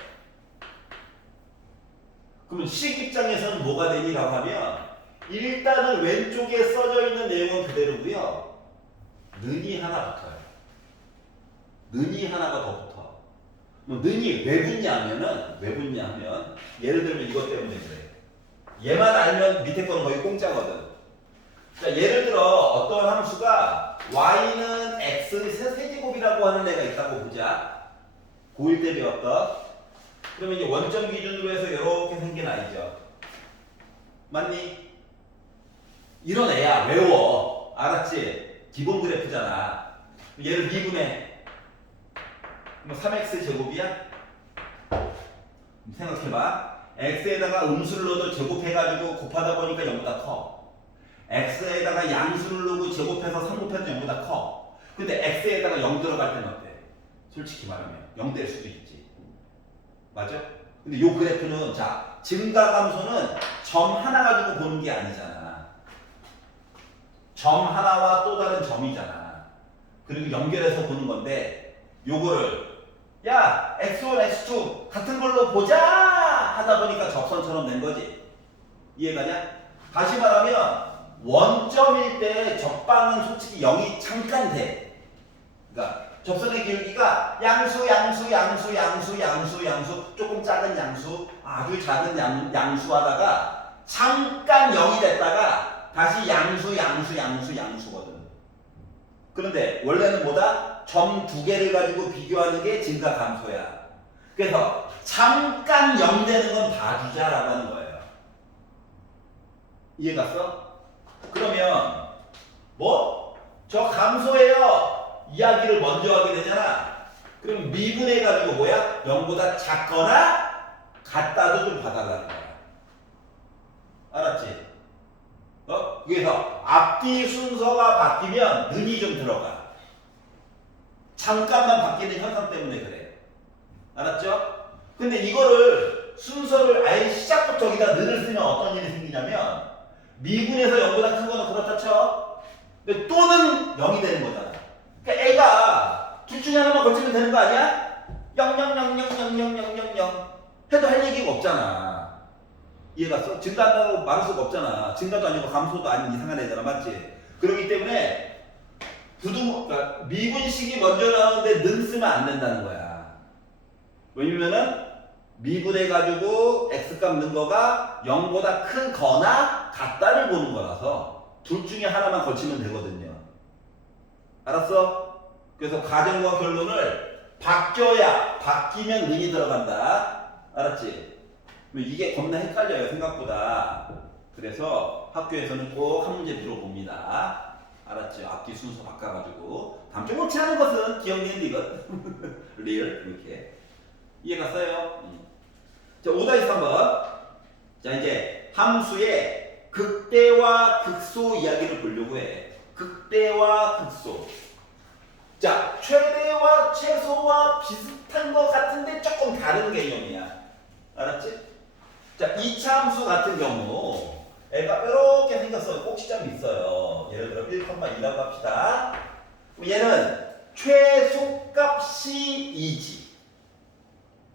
그러면 식 입장에서는 뭐가 되니라고 하면 일단은 왼쪽에 써져 있는 내용은 그대로고요. 는이 하나 붙어요. 는이 하나가 더 붙어. 뭐 는이 왜 붙냐면 예를 들면 이것 때문에 그래. 얘만 알면 밑에 거는 거의 공짜거든. 자, 예를 들어 어떤 함수가 y는 x 세제곱이라고 하는 애가 있다고 보자. 고1 때 배웠던. 그러면 이제 원점 기준으로 해서 이렇게 생긴 아이죠. 맞니? 이런 애야. 외워. 알았지? 기본 그래프잖아. 얘를 미분해. 그럼 3x 제곱이야? 생각해봐. x에다가 음수를 넣어도 제곱해가지고 곱하다 보니까 0보다 커. x에다가 양수를 넣고 제곱해서 3곱해도 0보다 커. 근데 x에다가 0 들어갈 때는 어때? 솔직히 말하면 0 될 수도 있지. 맞아? 근데 요 그래프는 자, 증가 감소는 점 하나 가지고 보는 게 아니잖아. 점 하나와 또 다른 점이잖아. 그리고 연결해서 보는 건데 요거를 x1, x2 같은 걸로 보자 하다 보니까 접선처럼 된 거지. 이해가냐? 다시 말하면 원점일 때 적방은 솔직히 0이 잠깐 돼. 그러니까 접선의 기울기가 양수 조금 작은 양수 아주 작은 양수 하다가 잠깐 0이 됐다가 다시 양수거든. 그런데 원래는 뭐다? 점 두 개를 가지고 비교하는 게 증가 감소야. 그래서 잠깐 0 되는 건 봐주자라고 하는 거예요. 이해갔어? 그러면 저 감소해요. 이야기를 먼저 하게 되잖아. 그럼 미분해가지고 뭐야? 0보다 작거나 같다도 좀 봐달라는 거야. 알았지? 그래서 앞뒤 순서가 바뀌면 는이 좀 들어가. 잠깐만 바뀌는 현상 때문에 그래. 알았죠? 근데 이거를 순서를 아예 시작부터 여기다 늘을 쓰면 어떤 일이 생기냐면 미분에서 0보다 큰 거는 그렇다 쳐. 근데 또는 0이 되는 거잖아. 그러니까 애가 둘 중에 하나만 거치면 되는 거 아니야? 0, 0, 0, 0, 0, 0, 0, 0, 0 해도 할 얘기가 없잖아. 이해갔어? 증가한다고 말할 수가 없잖아. 증가도 아니고 감소도 아닌 이상한 애잖아. 맞지? 그렇기 때문에 그러니까 미분식이 먼저 나오는데 는 쓰면 안 된다는 거야. 왜냐면은 미분해가지고 x값 넣은 거가 0보다 크거나 같다를 보는 거라서 둘 중에 하나만 거치면 되거든요. 알았어? 그래서 가정과 결론을 바뀌면 는이 들어간다. 알았지? 이게 겁나 헷갈려요, 생각보다. 그래서 학교에서는 꼭 한 문제 들어봅니다. 알았지? 앞뒤 순서 바꿔가지고. 다음 주 옳지 않은 것은 기억니은 이것. 리얼. 이렇게. 이해갔어요? 자, 5-3번. 자, 이제 함수의 극대와 극소 이야기를 보려고 해. 극대와 극소. 자, 최대와 최소와 비슷한 것 같은데 조금 다른 개념이야. 알았지? 자, 2차 함수 같은 경우 애가 이렇게 생겼어. 꼭지점이 있어요. 예를 들어 1,2라고 합시다. 얘는 최소값이 2지.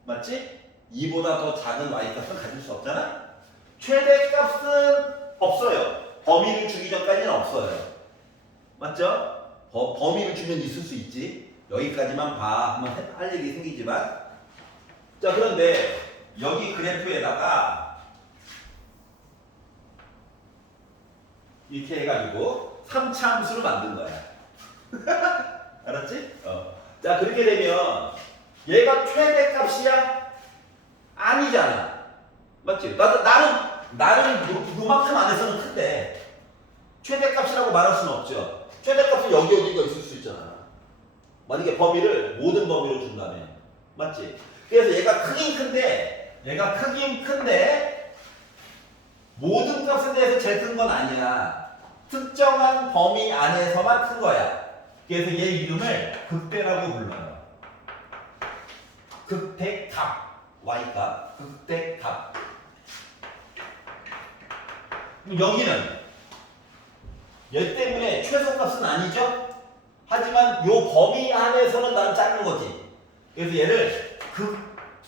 맞지? 2보다 더 작은 y값은 가질 수 없잖아? 최대값은 없어요. 범위를 주기 전까지는 없어요. 맞죠? 범위를 주면 있을 수 있지. 여기까지만 봐 하면 할 일이 생기지만. 자, 그런데 여기 그래프에다가 이렇게 해가지고 3차 함수를 만든 거야. 알았지? 자, 그렇게 되면 얘가 최대값이야? 아니잖아. 맞지? 나는 요만큼 안에서는 큰데 최대값이라고 말할 수는 없죠. 최대값은 여기 어디가 있을 수 있잖아. 만약에 범위를 모든 범위로 준다면. 맞지? 그래서 얘가 크긴 큰데 모든 값에 대해서 제일 큰 건 아니야. 특정한 범위 안에서만 큰 거야. 그래서 얘 이름을 극대라고 불러요. 극대값. y값. 극대값. 여기는 얘 때문에 최소값은 아니죠? 하지만 요 범위 안에서는 난 작은 거지. 그래서 얘를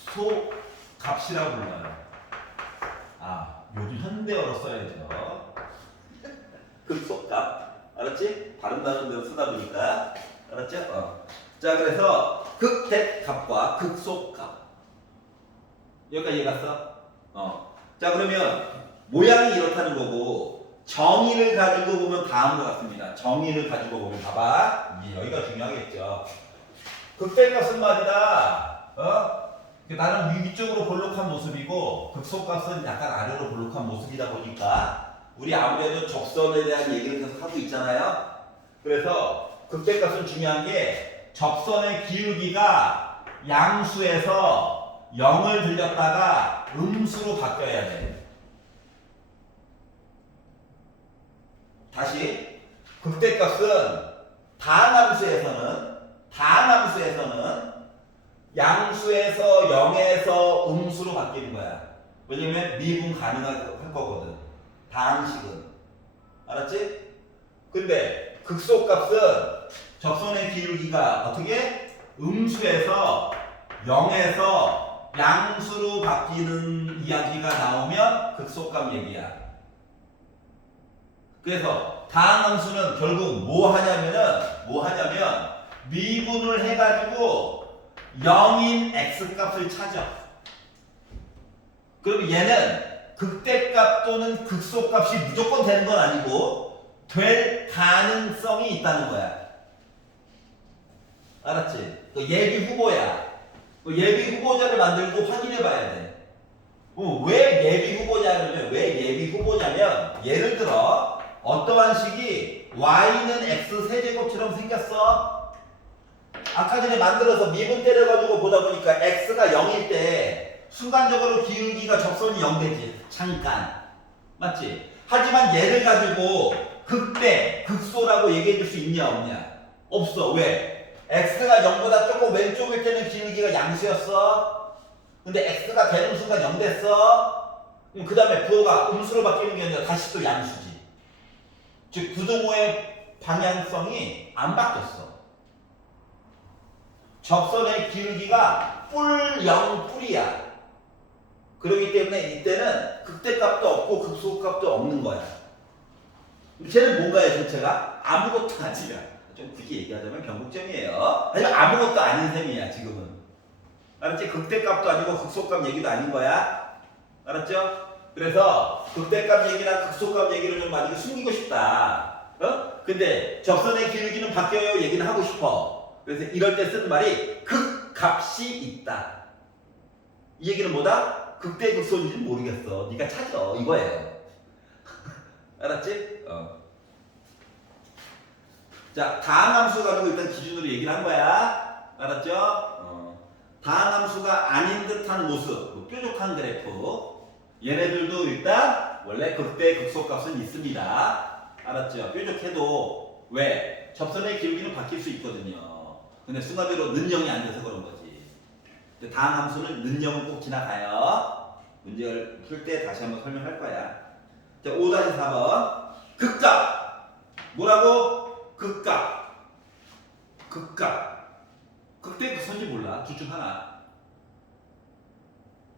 극소값이라고 불러요. 아, 요즘 현대어로 써야죠. 극소값. 알았지? 발음 나는 대로 쓰다 보니까. 알았죠? 자, 그래서 극대값과 극소값. 여기까지 이해갔어? 자, 그러면 모양이 이렇다는 거고 정의를 가지고 보면 다음과 같습니다. 정의를 가지고 보면 봐봐. 이제 여기가 중요하겠죠. 극대값은 말이다. 나는 위쪽으로 볼록한 모습이고 극소값은 약간 아래로 볼록한 모습이다 보니까 우리 아무래도 접선에 대한 얘기를 계속 하고 있잖아요. 그래서 극대값은 중요한 게 접선의 기울기가 양수에서 0을 들렸다가 음수로 바뀌어야 돼. 다시 극대값은 다함수에서는 양수에서 0에서 음수로 바뀌는 거야. 왜냐면 미분 가능할 거거든. 다항식은. 알았지? 근데 극소값은 접선의 기울기가 어떻게? 음수에서 0에서 양수로 바뀌는 이야기가 나오면 극소값 얘기야. 그래서 다항함수는 결국 뭐 하냐면 미분을 해가지고 0인 x값을 찾아. 그럼 얘는 극대값 또는 극소값이 무조건 되는 건 아니고 될 가능성이 있다는 거야. 알았지? 예비 후보야. 예비 후보자를 만들고 확인해 봐야 돼. 왜 예비 후보자냐면 예를 들어 어떠한 식이 y는 x 세제곱처럼 생겼어. 아까 전에 만들어서 미분 때려가지고 보다 보니까 x가 0일 때 순간적으로 기울기가 접선이 0 되지. 잠깐. 맞지? 하지만 얘를 가지고 극대, 극소라고 얘기해 줄 수 있냐 없냐? 없어. 왜? x가 0보다 조금 왼쪽일 때는 기울기가 양수였어. 근데 x가 되는 순간 0 됐어. 그럼 그 다음에 부호가 음수로 바뀌는 게 아니라 다시 또 양수지. 즉 부등호의 방향성이 안 바뀌었어. 접선의 기울기가 뿔 0 뿔이야. 그렇기 때문에 이때는 극대값도 없고 극소값도 없는 거야. 쟤는 뭔가요 전체가? 아무것도 아니야. 좀 굳이 얘기하자면 변곡점이에요. 하지만 아무것도 아닌 셈이야 지금은. 알았지? 극대값도 아니고 극소값 얘기도 아닌 거야. 알았죠? 그래서 극대값 얘기나 극소값 얘기를 좀 만약에 숨기고 싶다. 근데 접선의 기울기는 바뀌어요 얘기는 하고 싶어. 그래서 이럴 때 쓰는 말이 극값이 있다. 이 얘기는 뭐다? 극대 극소인지는 모르겠어. 네가 찾아 이거예요. 알았지? 자, 다항함수 가지고 일단 기준으로 얘기를 한 거야. 알았죠? 다항함수가 아닌 듯한 모습, 뾰족한 그래프. 얘네들도 일단 원래 극대 극소값은 있습니다. 알았죠? 뾰족해도 왜? 접선의 기울기는 바뀔 수 있거든요. 근데 순간적으로 는영이 안 돼서 그런 거지. 다항함수는 는영은 꼭 지나가요. 문제를 풀 때 다시 한번 설명할 거야. 자, 5-4번. 극값. 뭐라고? 극값. 극값. 극대 극소인지 몰라. 둘 중 하나.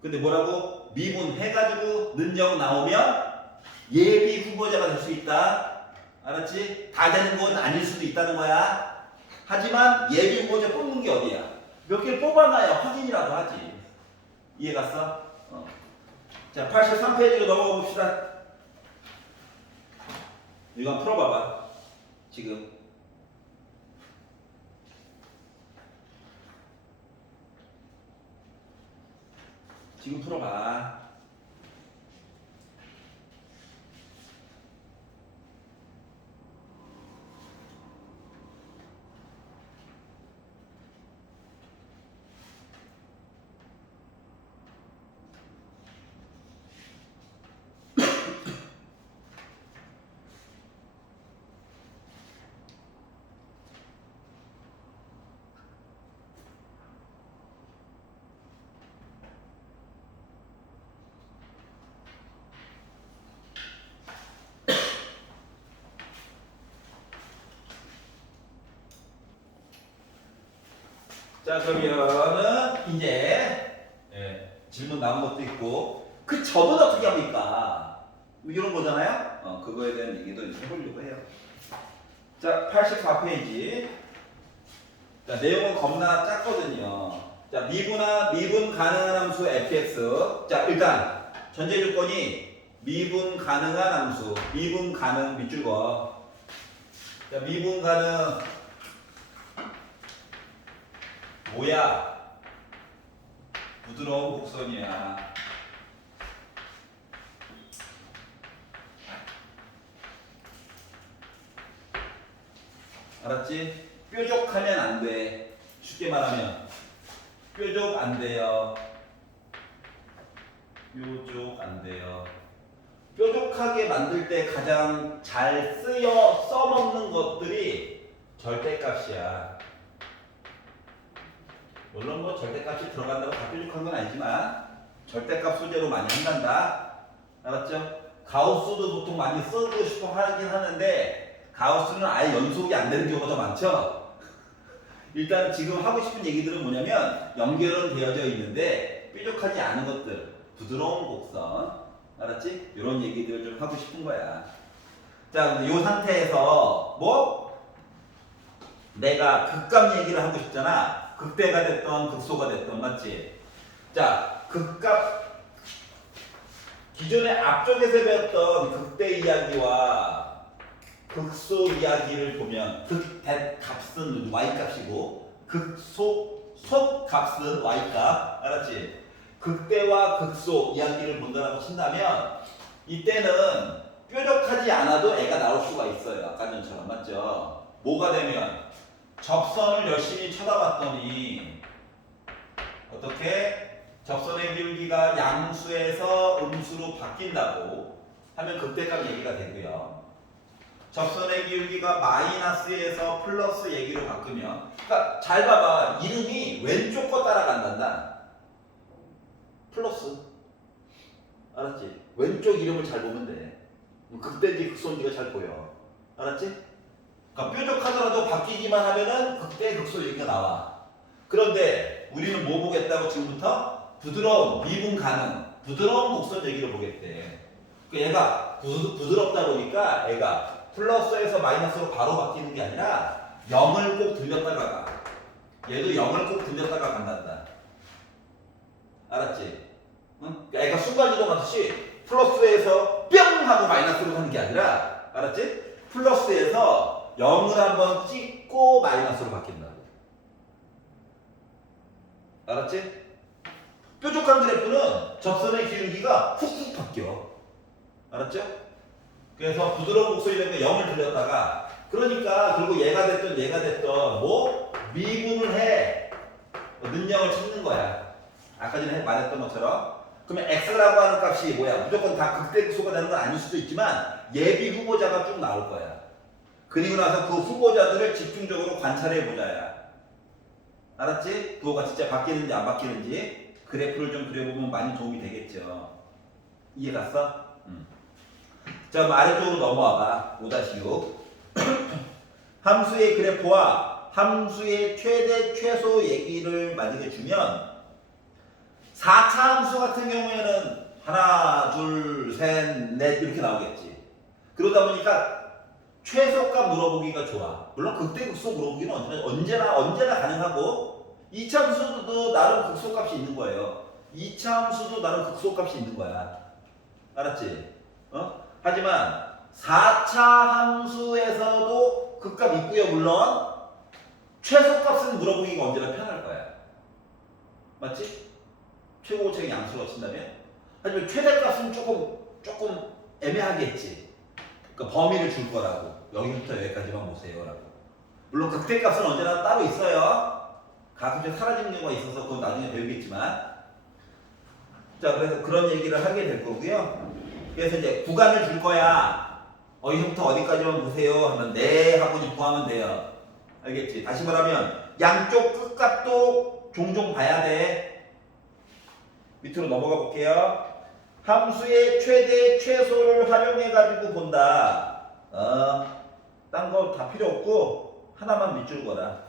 근데 뭐라고? 미분해가지고 는영 나오면 예비 후보자가 될 수 있다. 알았지? 다 되는 건 아닐 수도 있다는 거야. 하지만 예비 후보자 뽑는 게 어디야? 몇 개를 뽑아놔야 확인이라도 하지. 이해 갔어? 자, 83페이지로 넘어가 봅시다. 이거 한번 풀어봐봐. 지금. 지금 풀어봐. 자, 그러면은 이제 질문 나온 것도 있고 그 점은 어떻게 합니까? 뭐 이런 거잖아요. 그거에 대한 얘기도 이제 해보려고 해요. 자, 84페이지. 자, 내용은 겁나 작거든요. 자, 미분 가능한 함수 fx. 자, 일단 전제 조건이 미분 가능한 함수. 미분 가능 밑줄 거. 자, 미분 가능 뭐야? 부드러운 곡선이야. 알았지? 뾰족하면 안 돼. 쉽게 말하면 뾰족 안 돼요. 뾰족 안 돼요. 뾰족하게 만들 때 가장 잘 써먹는 것들이 절대값이야. 물론 뭐 절대값이 들어간다고 다 뾰족한 건 아니지만 절대값 소재로 많이 한단다. 알았죠? 가우스도 보통 많이 쓰고 싶어 하긴 하는데 가우스는 아예 연속이 안 되는 경우가 더 많죠? 일단 지금 하고 싶은 얘기들은 뭐냐면 연결은 되어져 있는데 뾰족하지 않은 것들, 부드러운 곡선, 알았지? 이런 얘기들을 좀 하고 싶은 거야. 자, 근데 이 상태에서 뭐? 내가 극값 얘기를 하고 싶잖아. 극대가 됐던 극소가 됐던, 맞지? 자, 극값 기존에 앞쪽에서 배웠던 극대 이야기와 극소 이야기를 보면 극대 값은 y값이고 극소 값은 y값, 알았지? 극대와 극소 이야기를 본다라고 친다면 이때는 뾰족하지 않아도 애가 나올 수가 있어요. 아까 전처럼, 맞죠? 뭐가 되면 접선을 열심히 쳐다봤더니 어떻게 접선의 기울기가 양수에서 음수로 바뀐다고 하면 극대값 얘기가 되고요. 접선의 기울기가 마이너스에서 플러스 얘기로 바꾸면, 그러니까 잘 봐봐. 이름이 왼쪽 거 따라간단다. 플러스. 알았지? 왼쪽 이름을 잘 보면 돼. 극대인지 극소인지가 잘 보여. 알았지? 그러니까 뾰족하더라도 바뀌기만 하면은 극대 극소 얘기가 나와. 그런데 우리는 뭐 보겠다고 지금부터? 부드러운 미분 가능, 부드러운 곡선 얘기를 보겠대. 얘가 부드럽다 보니까 얘가 플러스에서 마이너스로 바로 바뀌는 게 아니라 0을 꼭 들렸다가 가. 얘도 0을 꼭 들렸다가 간단다. 알았지? 응? 그러니까 얘가 순간이동하듯이 플러스에서 뿅 하고 마이너스로 가는 게 아니라, 알았지? 플러스에서 0을 한번 찍고 마이너스로 바뀐다고. 알았지? 뾰족한 그래프는 접선의 기울기가 훅훅 바뀌어. 알았죠? 그래서 부드러운 곡선이라는 게 0을 들렸다가, 그러니까 그리고 얘가 됐던 뭐 미분을 해 능력을 찾는 거야. 아까 전에 말했던 것처럼. 그러면 x라고 하는 값이 뭐야? 무조건 다 극대극소가 되는 건 아닐 수도 있지만 예비 후보자가 쭉 나올 거야. 그리고 나서 그 후보자들을 집중적으로 관찰해 보자야. 알았지? 그거가 진짜 바뀌는지 안 바뀌는지 그래프를 좀 그려보면 많이 도움이 되겠죠. 이해 갔어? 자, 그럼 아래쪽으로 넘어와봐. 5-6. 함수의 그래프와 함수의 최대 최소 얘기를 만약에 주면 4차 함수 같은 경우에는 하나, 둘, 셋, 넷 이렇게 나오겠지. 그러다 보니까 최소값 물어보기가 좋아. 물론 극대극소 물어보기는 언제나 가능하고 2차 함수도 나름 극소값이 있는 거예요. 2차 함수도 나름 극소값이 있는 거야. 알았지? 하지만 4차 함수에서도 극값 있고요. 물론 최소값은 물어보기가 언제나 편할 거야. 맞지? 최고고책이 양수로 친다면. 하지만 최대값은 조금 애매하겠지. 그러니까 범위를 줄 거라고. 여기부터 여기까지만 보세요라고. 물론 극대값은 언제나 따로 있어요. 가끔씩 사라지는 경우가 있어서 그건 나중에 배우겠지만. 자, 그래서 그런 얘기를 하게 될 거고요. 그래서 이제 구간을 줄 거야. 어디서부터 어디까지만 보세요 하면 네 하고 이제 구하면 돼요. 알겠지? 다시 말하면 양쪽 끝값도 종종 봐야 돼. 밑으로 넘어가 볼게요. 함수의 최대 최소를 활용해 가지고 본다. 딴 거 다 필요 없고 하나만 밑줄 거라.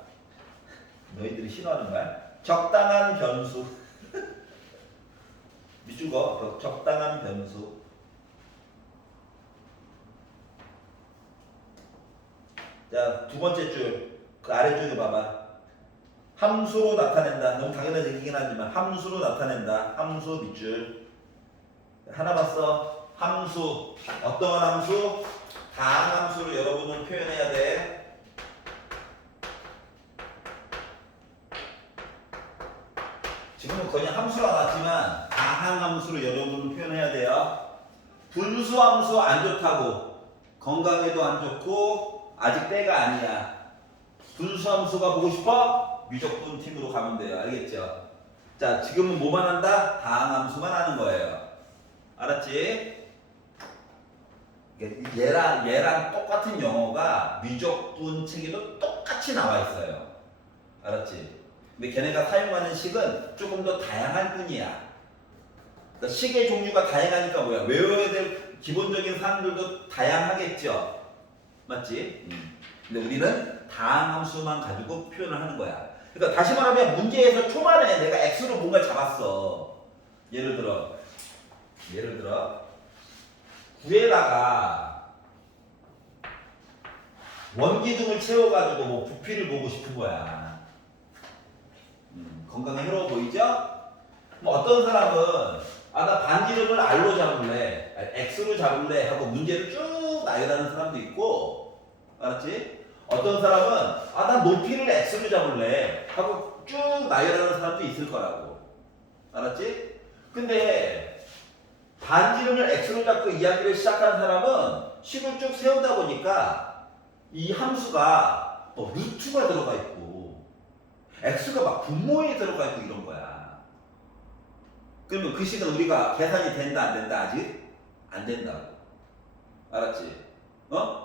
너희들이 싫어하는 말. 적당한 변수. 밑줄 거. 적당한 변수. 자, 두 번째 줄. 그 아래쪽에 봐봐. 함수로 나타낸다. 너무 당연한 얘기긴 하지만 함수로 나타낸다. 함수 밑줄. 하나 봤어. 함수. 어떤 함수? 다항함수로 여러분은 표현해야 돼. 지금은 그냥 함수가 나왔지만 다항함수로 여러분은 표현해야 돼요. 분수함수 안 좋다고. 건강에도 안 좋고 아직 때가 아니야. 분수함수가 보고 싶어? 미적분 팀으로 가면 돼요. 알겠죠? 자, 지금은 뭐만 한다? 다항함수만 하는 거예요. 알았지? 얘랑 똑같은 영어가 미적분 책에도 똑같이 나와 있어요. 알았지? 근데 걔네가 사용하는 식은 조금 더 다양할 뿐이야. 그러니까 식의 종류가 다양하니까 뭐야? 외워야 될 기본적인 사항들도 다양하겠죠? 맞지? 근데 우리는 다항함수만 가지고 표현을 하는 거야. 그러니까 다시 말하면 문제에서 초반에 내가 x로 뭔가 잡았어. 예를 들어 9에다가 원기둥을 채워가지고 뭐 부피를 보고 싶은 거야. 건강에 해로워 보이죠? 뭐 어떤 사람은 나 반지름을 r로 잡을래, x로 잡을래 하고 문제를 쭉 나열하는 사람도 있고, 알았지? 어떤 사람은 난 높이를 x로 잡을래 하고 쭉 나열하는 사람도 있을 거라고. 알았지? 근데 반지름을 x로 잡고 이야기를 시작한 사람은 식을 쭉 세우다 보니까 이 함수가 뭐 루트가 들어가 있고 x가 막 분모에 들어가 있고 이런 거야. 그러면 그 식은 우리가 계산이 된다 안 된다? 아직 안 된다고. 알았지?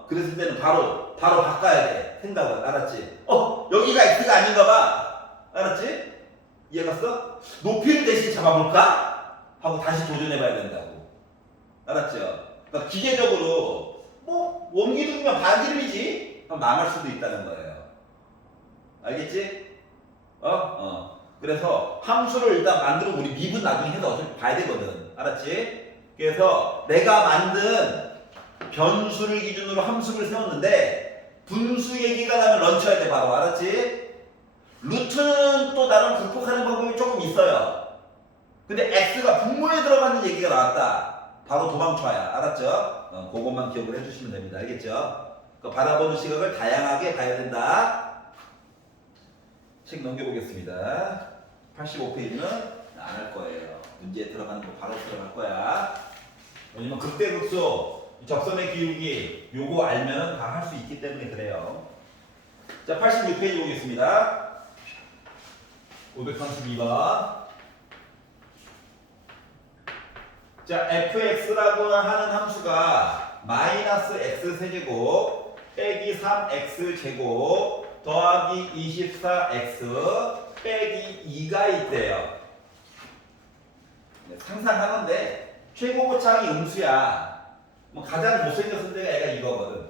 그랬을 때는 바로 바꿔야 돼. 생각을. 알았지? 여기가 x가 아닌가 봐. 알았지? 이해 갔어? 높이를 대신 잡아볼까? 하고 다시 도전해봐야 된다고. 알았죠? 그러니까 기계적으로 뭐 원기둥이면 반지름이지 하면 망할 수도 있다는 거예요. 알겠지? 그래서 함수를 일단 만들고 우리 미분 나중에 해서 어차피 봐야 되거든. 알았지? 그래서 내가 만든 변수를 기준으로 함수를 세웠는데 분수 얘기가 나면 런쳐야 돼 바로. 알았지? 루트는 또 나름 극복하는 방법이 조금 있어요. 근데 x가 분모에 들어가는 얘기가 나왔다. 바로 도망쳐야. 알았죠? 그것만 기억을 해주시면 됩니다. 알겠죠? 바라보는 시각을 다양하게 봐야 된다. 책 넘겨보겠습니다. 85페이지는 안 할 거예요. 문제에 들어가는 거 바로 들어갈 거야. 왜냐면 극대극소, 접선의 기울기 요거 알면은 다 할 수 있기 때문에 그래요. 자, 86페이지 보겠습니다. 532번. 자, fx라고 하는 함수가 마이너스 x 세제곱 빼기 3x 제곱 더하기 24x 빼기 2가 있대요. 상상하는데 최고고창이 음수야. 뭐 가장 못생겼을 때가 애가 이거거든.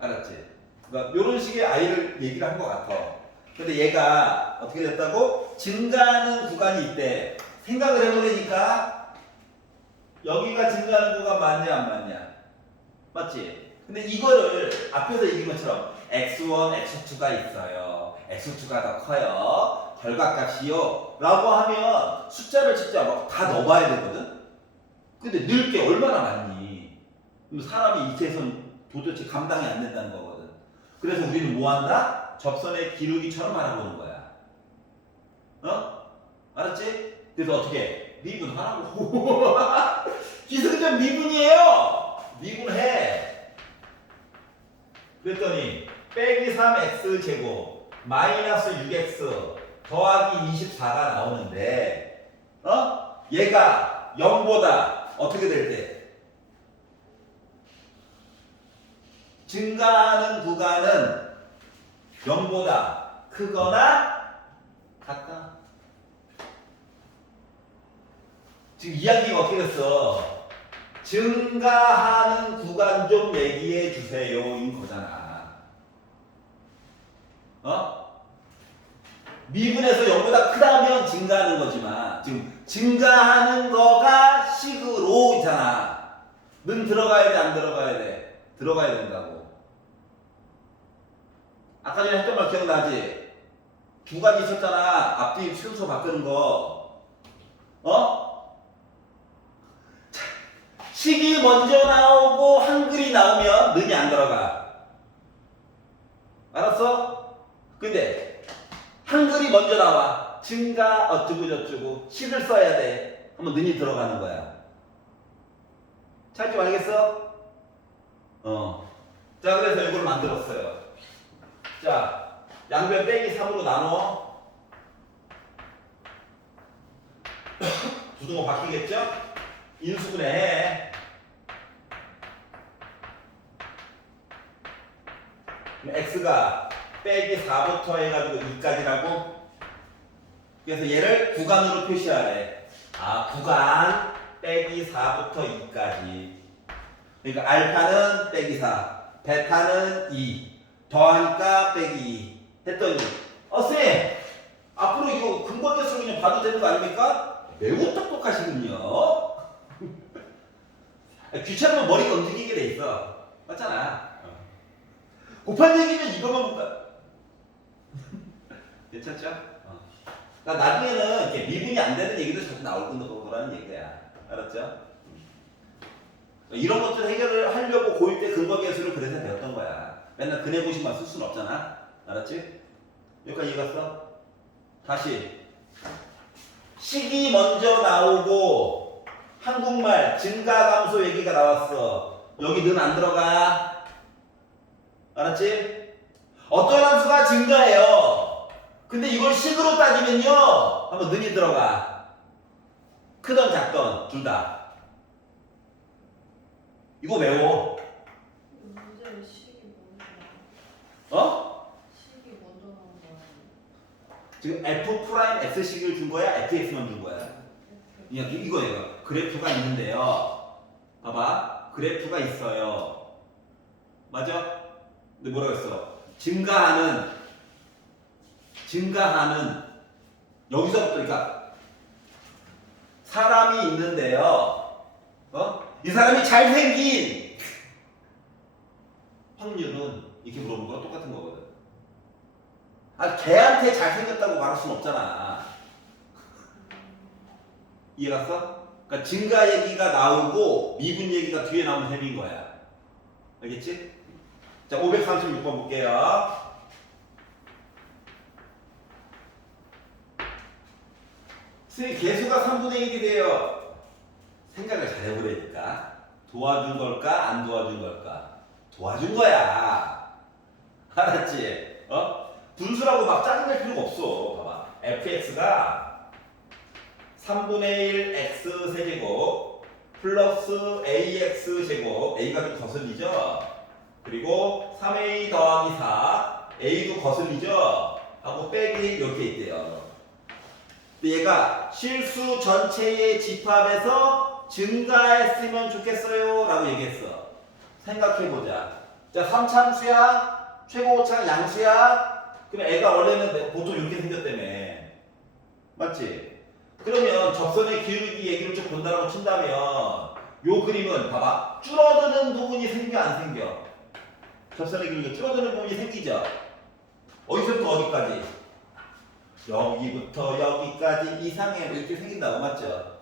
알았지? 그러니까 이런 식의 아이를 얘기를 한 것 같아. 근데 얘가 어떻게 됐다고? 증가하는 구간이 있대. 생각을 해보니까 여기가 증가하는 구간 맞냐 안 맞냐? 맞지? 근데 이거를 앞에서 얘기한 것처럼 x1, x2가 있어요. x2가 더 커요. 결과값이요. 라고 하면 숫자를 진짜 막 다 넣어봐야 되거든? 근데 늘 게 얼마나 많니? 그럼 사람이 이체에선 도대체 감당이 안 된다는 거거든. 그래서 우리는 뭐 한다? 접선의 기울기처럼 알아보는 거야. 알았지? 그래서 어떻게? 미분하라고. 기승전 미분이에요. 미분해. 그랬더니 빼기 3x 제곱 마이너스 6x 더하기 24가 나오는데 얘가 0보다 어떻게 될 때? 증가하는 구간은 0보다 크거나 같다. 지금 이야기가 어떻게 됐어? 증가하는 구간 좀 얘기해 주세요 인 거잖아. 미분에서 0보다 크다면 증가하는 거지만 지금 증가하는 거가 식으로 있잖아. 는 들어가야 돼 안 들어가야 돼? 들어가야 된다고. 아까 전에 했던 말 기억나지? 두 가지 있었잖아. 앞뒤 순서 바꾸는 거. 식이 먼저 나오고 한글이 나오면 는이 안 들어가. 알았어? 근데 한글이 먼저 나와. 증가 어쩌고 저쩌고 식을 써야 돼. 그러면 는이 들어가는 거야. 차이점 알겠어? 자, 그래서 이걸 만들었어요. 자, 양변 빼기 3으로 나눠. 부등호 바뀌겠죠? 인수분해 해. x가 빼기 4부터 해가지고 2까지라고. 그래서 얘를 구간으로 표시하래. 구간 빼기 4부터 2까지. 그러니까 알파는 빼기 4, 베타는 2, 더하니까 빼기 2 했더니 쌤! 앞으로 이거 근거계수로 그냥 봐도 되는 거 아닙니까? 매우 똑똑하시군요. 귀찮으면 머리가 움직이게 돼 있어. 맞잖아. 곱한 얘기면 이것만 볼까? 괜찮죠? 그러니까 나중에는 이렇게 미분이 안 되는 얘기도 자주 나올 거라는 얘기야. 알았죠? 이런 것들 해결을 하려고 고1 때 근거계수를 그래서 배웠던 거야. 맨날 근해고식만 쓸 수는 없잖아. 알았지? 여기까지 이해갔어? 다시. 식이 먼저 나오고 한국말 증가감소 얘기가 나왔어. 여기 는 안 들어가. 알았지? 어떤 함수가 증가해요. 근데 이걸 식으로 따지면요. 한번 는이 들어가. 크던 작던 둘 다. 이거 외워. 문제는 식이 먼저 나와. 식이 먼저 나온 거 아니야? 지금 f 프라임 x식을 준 거야? fx만 준 거야? 그냥 이거예요. 그래프가 있는데요. 봐봐. 그래프가 있어요. 맞아? 근데 뭐라고 했어? 증가하는 여기서부터 그러니까 사람이 있는데요. 이 사람이 잘생긴 확률은 이렇게 물어본 거랑 똑같은 거거든. 아, 걔한테 잘생겼다고 말할 수는 없잖아. 이해 갔어? 그러니까 증가 얘기가 나오고 미분 얘기가 뒤에 나오는 셈인 거야. 알겠지? 자, 536번 볼게요. 선생님, 개수가 3분의 1이 돼요. 생각을 잘 해보라니까. 도와준 걸까? 안 도와준 걸까? 도와준 거야. 알았지? 분수라고 막 짜증낼 필요가 없어. 봐봐. fx가 3분의 1 x 세제곱 플러스 ax 제곱, a가 좀 거슬리죠? 그리고 3a 더하기 4 a도 거슬리죠? 하고 빼기 이렇게 있대요. 근데 얘가 실수 전체의 집합에서 증가했으면 좋겠어요 라고 얘기했어. 생각해보자. 자, 3참수야, 최고차가 양수야. 그럼 애가 원래는 보통 이렇게 생겼다며. 맞지? 그러면 접선의 기울기 얘기를 좀 본다라고 친다면 요 그림은 봐봐. 줄어드는 부분이 생겨 안 생겨? 접선의 기울기가 줄어드는 부분이 생기죠? 어디서부터 어디까지? 여기부터 여기까지 이상해 이렇게 생긴다고. 맞죠?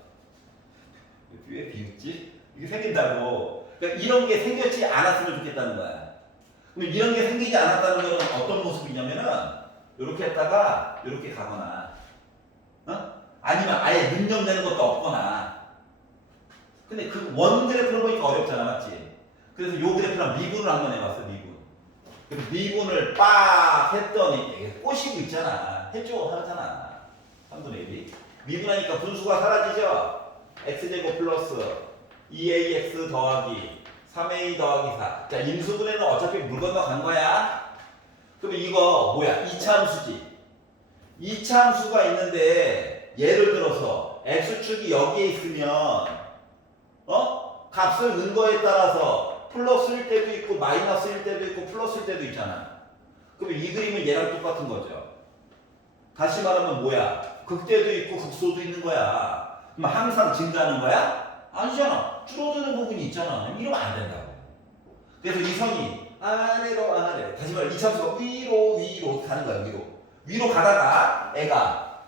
왜 비웃지? 이게 생긴다고. 그러니까 이런 게 생겼지 않았으면 좋겠다는 거야. 그럼 이런 게 생기지 않았다는 거는 어떤 모습이냐면은 이렇게 했다가 이렇게 가거나 아니면 아예 능점되는 것도 없거나. 근데 그 원 그래프를 보니까 어렵잖아. 맞지? 그래서 요 그래프랑 미분을 한번 해봤어. 미분. 그래서 미분을 빡 했더니 이게 꼬시고 있잖아. 해줘 하잖아. 3분의 1이. 미분하니까 분수가 사라지죠? x제곱 플러스 2ax 더하기 3a 더하기 4. 자, 인수분해는 어차피 물 건너 간 거야. 그럼 이거 뭐야? 이차함수지. 이차함수가 있는데 예를 들어서 x축이 여기에 있으면 값을 넣은 거에 따라서 플러스일 때도 있고 마이너스일 때도 있고 플러스일 때도 있잖아. 그럼 이 그림은 얘랑 똑같은 거죠. 다시 말하면 뭐야? 극대도 있고 극소도 있는 거야. 그럼 항상 증가하는 거야? 아니잖아. 줄어드는 부분이 있잖아. 이러면 안 된다고. 그래서 이 선이 아래로 아래. 다시 말해 이차함수가 위로 가는 거야. 위로 가다가 애가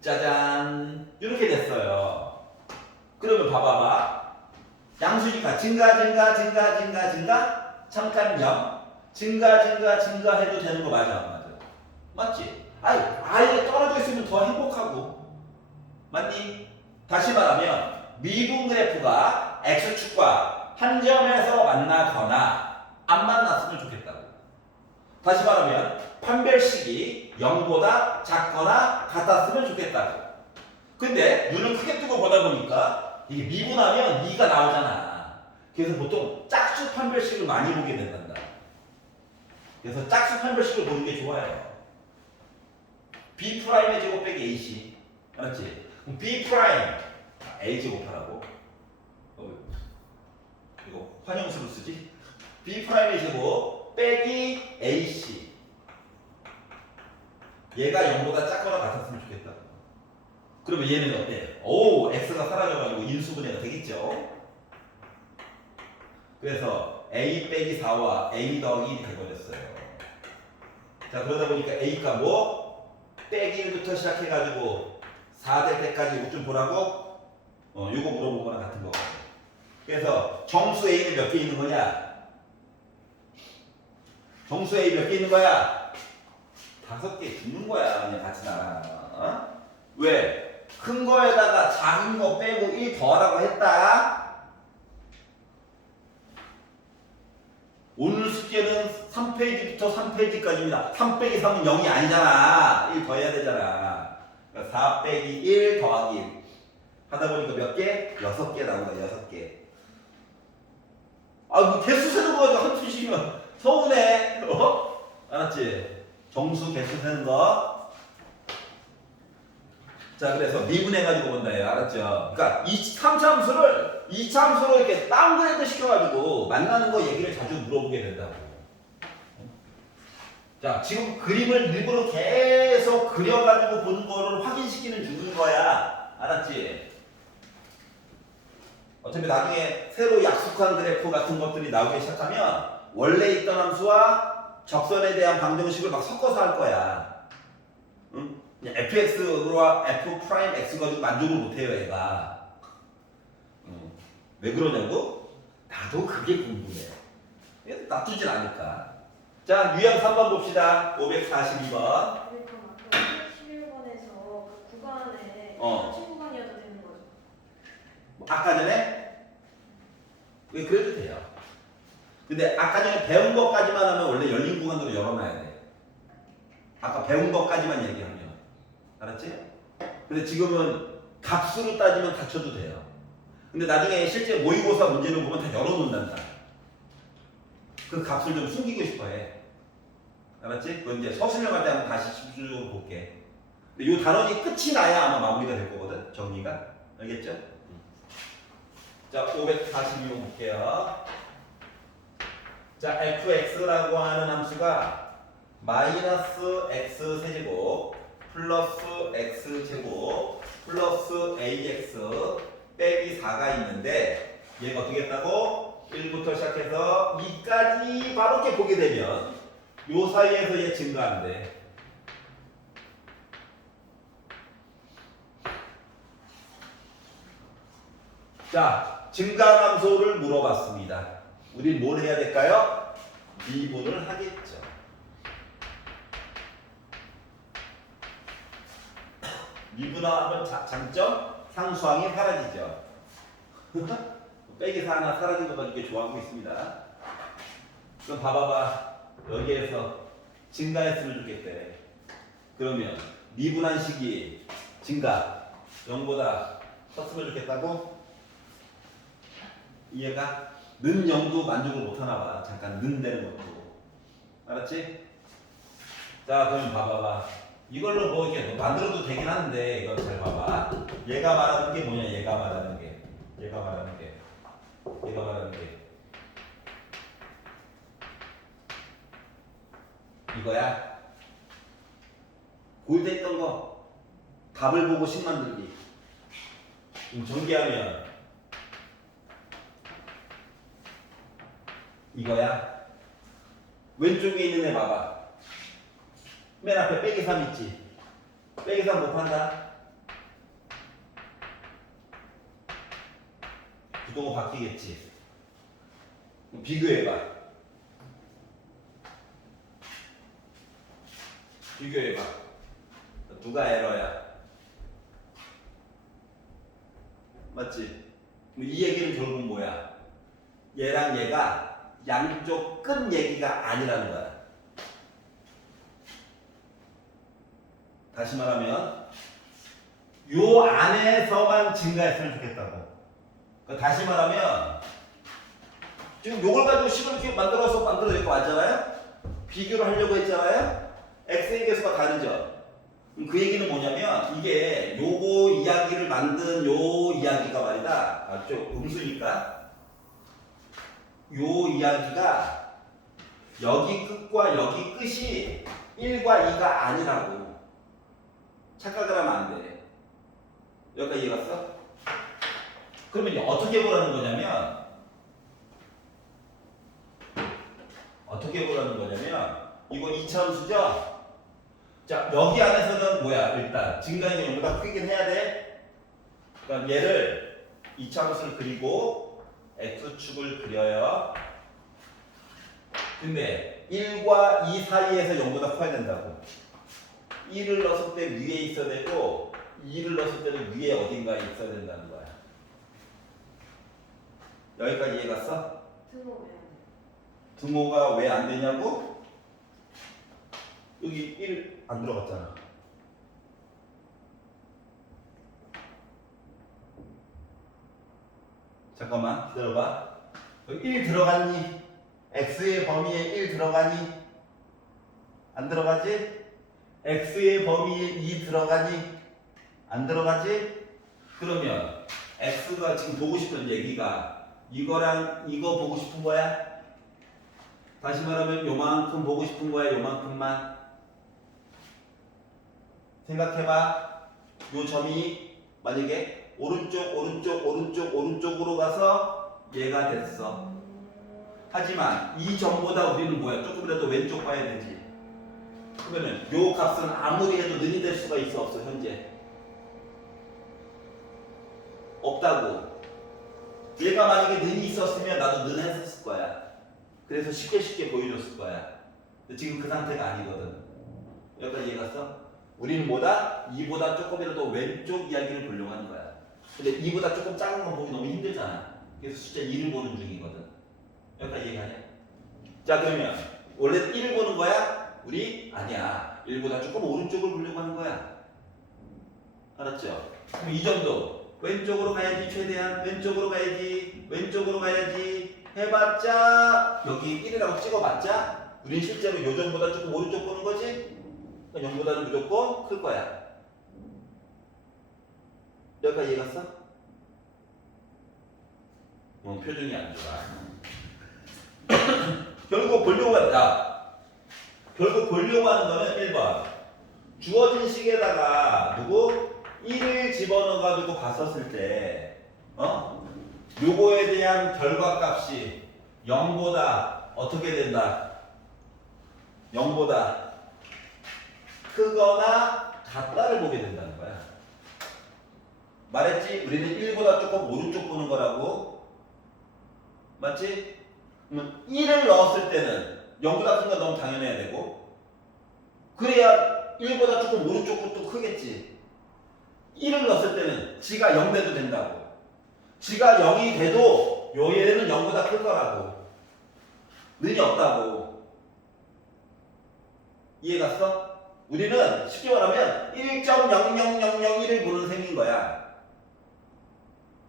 짜잔 이렇게 됐어요. 그러면 봐봐봐. 양수니까 증가 잠깐 0 증가해도 되는 거 맞아 안 맞아? 맞지? 아예 떨어져 있으면 더 행복하고. 맞니? 다시 말하면 미분 그래프가 x축과 한 점에서 만나거나 안 만났으면 좋겠다고. 다시 말하면 판별식이 0보다 작거나 같았으면 좋겠다고. 근데 눈을 크게 뜨고 보다 보니까 이게 미분하면 2가 나오잖아. 그래서 보통 짝수 판별식을 많이 보게 된단다. 그래서 짝수 판별식을 보는 게 좋아요. B'의 제곱 빼기 AC. 알았지? 그럼 B' A 제곱하라고. 이거 환영수로 쓰지? B'의 제곱 빼기 AC. 얘가 0보다 작거나 같았으면 좋겠다. 그러면 얘는 어때? 오, x가 사라져가지고 인수분해가 되겠죠? 그래서 a 빼기 4와 a 더하기 1이 돼버렸어요. 자, 그러다 보니까 a가 뭐? 빼기 1부터 시작해가지고 4 될 때까지 이거 좀 보라고? 이거 물어본 거랑 같은 거. 그래서 정수 a는 몇 개 있는 거냐? 정수 a 몇 개 있는 거야? 5개 있는 거야. 그냥 같이 나가. 왜? 큰 거에다가 작은 거 빼고 1 더하라고 했다. 오늘 숙제는 3페이지부터 3페이지까지입니다. 3 빼기 3은 0이 아니잖아. 1 더해야 되잖아. 그러니까 4 빼기 1 더하기 1 하다 보니까 몇 개? 6개 나온 거야. 6개. 뭐 개수 세는 거 가지고 한 푼씩이면 서운해. 알았지? 정수 개수 세는 거. 자, 그래서 미분해가지고 본다예요. 알았죠? 그러니까 이 3참수를 2참수로 이렇게 다운그레이드 시켜가지고 만나는 거 얘기를 자주 물어보게 된다고. 자, 지금 그림을 일부러 계속 그려가지고 보는 거를 확인시키는 중인 거야. 알았지? 어차피 나중에 새로 약속한 그래프 같은 것들이 나오기 시작하면 원래 있던 함수와 적선에 대한 방정식을 막 섞어서 할 거야. 응? 그냥 fx와 f 프라임 x 가지고 만족을 못해요, 얘가. 왜 그러냐고? 나도 그게 궁금해. 놔두질 않으니까. 자, 유형 3번 봅시다. 542번. 그러니까 아까 11번에서 그 구간에 같은 구간이어도 되는 거죠? 아까 전에 왜 그래도 돼요. 근데 아까 전에 배운 것까지만 하면 원래 열린 구간으로 열어놔야 돼. 아까 배운 것까지만 얘기하면. 알았지? 근데 지금은 값수로 따지면 닫혀도 돼요. 근데 나중에 실제 모의고사 문제를 보면 다 열어놓는단다. 그 값을 좀 숨기고 싶어 해. 알았지? 그건 이제 서술형할 때 한번 다시 집중적으로 볼게. 근데 이 단원이 끝이 나야 아마 마무리가 될 거거든, 정리가. 알겠죠? 자, 542번 볼게요. 자, fx라고 하는 함수가 마이너스 x 세제곱 플러스 x 제곱 플러스 ax 빼기 4가 있는데 얘가 어떻게 했다고? 1부터 시작해서 2까지 바로 이렇게 보게 되면 요 사이에서 얘 증가한대. 자, 증가함수를 물어봤습니다. 우린 뭘 해야 될까요? 미분을 하겠죠. 미분하면 장점? 상수항이 사라지죠. 빼기 4 하나 사라진 거 가지고 이렇게 좋아하고 있습니다. 그럼 봐봐봐. 여기에서 증가했으면 좋겠대. 그러면 미분한 식이 증가 0보다 컸으면 좋겠다고? 이해가? 는 0도 만족을 못하나 봐. 잠깐 는 되는 것도. 알았지? 자, 그럼 봐봐봐. 이걸로 뭐 이렇게 만들어도 되긴 하는데 이거 잘 봐봐. 얘가 말하는 게 뭐냐? 얘가 말하는 게. 얘가 말하는 게. 얘가 말하는 게. 이거야. 골드 했던 거. 답을 보고 식 만들기. 좀 전개하면 이거야. 왼쪽에 있는 애 봐봐. 맨 앞에 빼기 3 있지. 빼기 3 곱한다. 부동호 바뀌겠지. 비교해봐. 비교해봐. 누가 에러야? 맞지? 이 얘기는 결국 뭐야? 얘랑 얘가 양쪽 끝 얘기가 아니라는 거야. 다시 말하면 요 안에서만 증가했으면 좋겠다고. 그러니까 다시 말하면 지금 요걸 가지고 식을 이렇게 만들어서 왔잖아요. 비교를 하려고 했잖아요. x의 개수가 다르죠. 그럼 그 얘기는 뭐냐면 이게 요거 이야기를 만든 요 이야기가 말이다. 좀 음수니까 요 이야기가 여기 끝과 여기 끝이 1과 2가 아니라고. 착각을 하면 안 돼. 여기까지 이해 갔어? 그러면 이제 어떻게 보라는 거냐면 이거 2차함수죠? 자, 여기 안에서는 뭐야? 일단 증가의 경우보다 크긴 해야 돼. 그러니까 얘를 2차함수를 그리고 x축을 그려요. 근데 1과 2 사이에서 0보다 커야 된다고. 1을 넣었을 때 위에 있어야 되고 2를 넣었을 때는 위에 어딘가에 있어야 된다는 거야. 여기까지 이해 갔어? 등호 왜 안 돼? 등호가 왜 안 되냐고? 여기 1 안 들어갔잖아. 잠깐만 기다려봐. 여기 1 들어갔니? x의 범위에 1 들어가니? 안 들어가지? x의 범위에 2 들어가니? 안 들어가지? 그러면 x가 지금 보고 싶은 얘기가 이거랑 이거 보고 싶은 거야? 다시 말하면 요만큼 보고 싶은 거야? 요만큼만? 생각해봐. 요 점이 만약에 오른쪽으로 가서 얘가 됐어. 하지만 이 점보다 우리는 뭐야? 조금이라도 왼쪽 봐야 되지. 그러면은 요 값은 아무리 해도 는이 될 수가 있어 없어 현재? 없다고. 얘가 만약에 는이 있었으면 나도 는 했었을 거야. 그래서 쉽게 보여줬을 거야. 근데 지금 그 상태가 아니거든. 여기까지 이해갔어? 우리는 뭐다? 이보다 조금이라도 왼쪽 이야기를 보려고 하는 거야. 근데 이보다 조금 작은 건 보기 너무 힘들잖아. 그래서 숫자 2를 보는 중이거든. 여기까지 이해가냐? 자 그러면 원래 1을 보는 거야? 우리? 아니야. 1보다 조금 오른쪽을 보려고 하는 거야. 알았죠? 그럼 이 점도 왼쪽으로 가야지. 최대한 왼쪽으로 가야지 해봤자 여기 1이라고 찍어봤자 우린 실제로 요 점보다 조금 오른쪽 보는 거지? 0보다는 무조건 클 거야. 여기까지 이해갔어? 표정이 안 좋아. 결국 보려고 하는 거는 1번. 주어진 식에다가 누구? 1을 집어넣어가지고 봤었을 때, 요거에 대한 결과값이 0보다 어떻게 된다? 0보다 크거나 같다를 보게 된다는 거야. 말했지? 우리는 1보다 조금 오른쪽 보는 거라고. 맞지? 그러면 1을 넣었을 때는 0보다 큰 건 너무 당연해야 되고, 그래야 1보다 조금 오른쪽으로 또 크겠지. 1을 넣었을 때는 지가 0 돼도 된다고. 지가 0이 돼도 요 얘는 0보다 클 거라고. 는이 없다고. 이해갔어? 우리는 쉽게 말하면 1.00001을 보는 셈인 거야.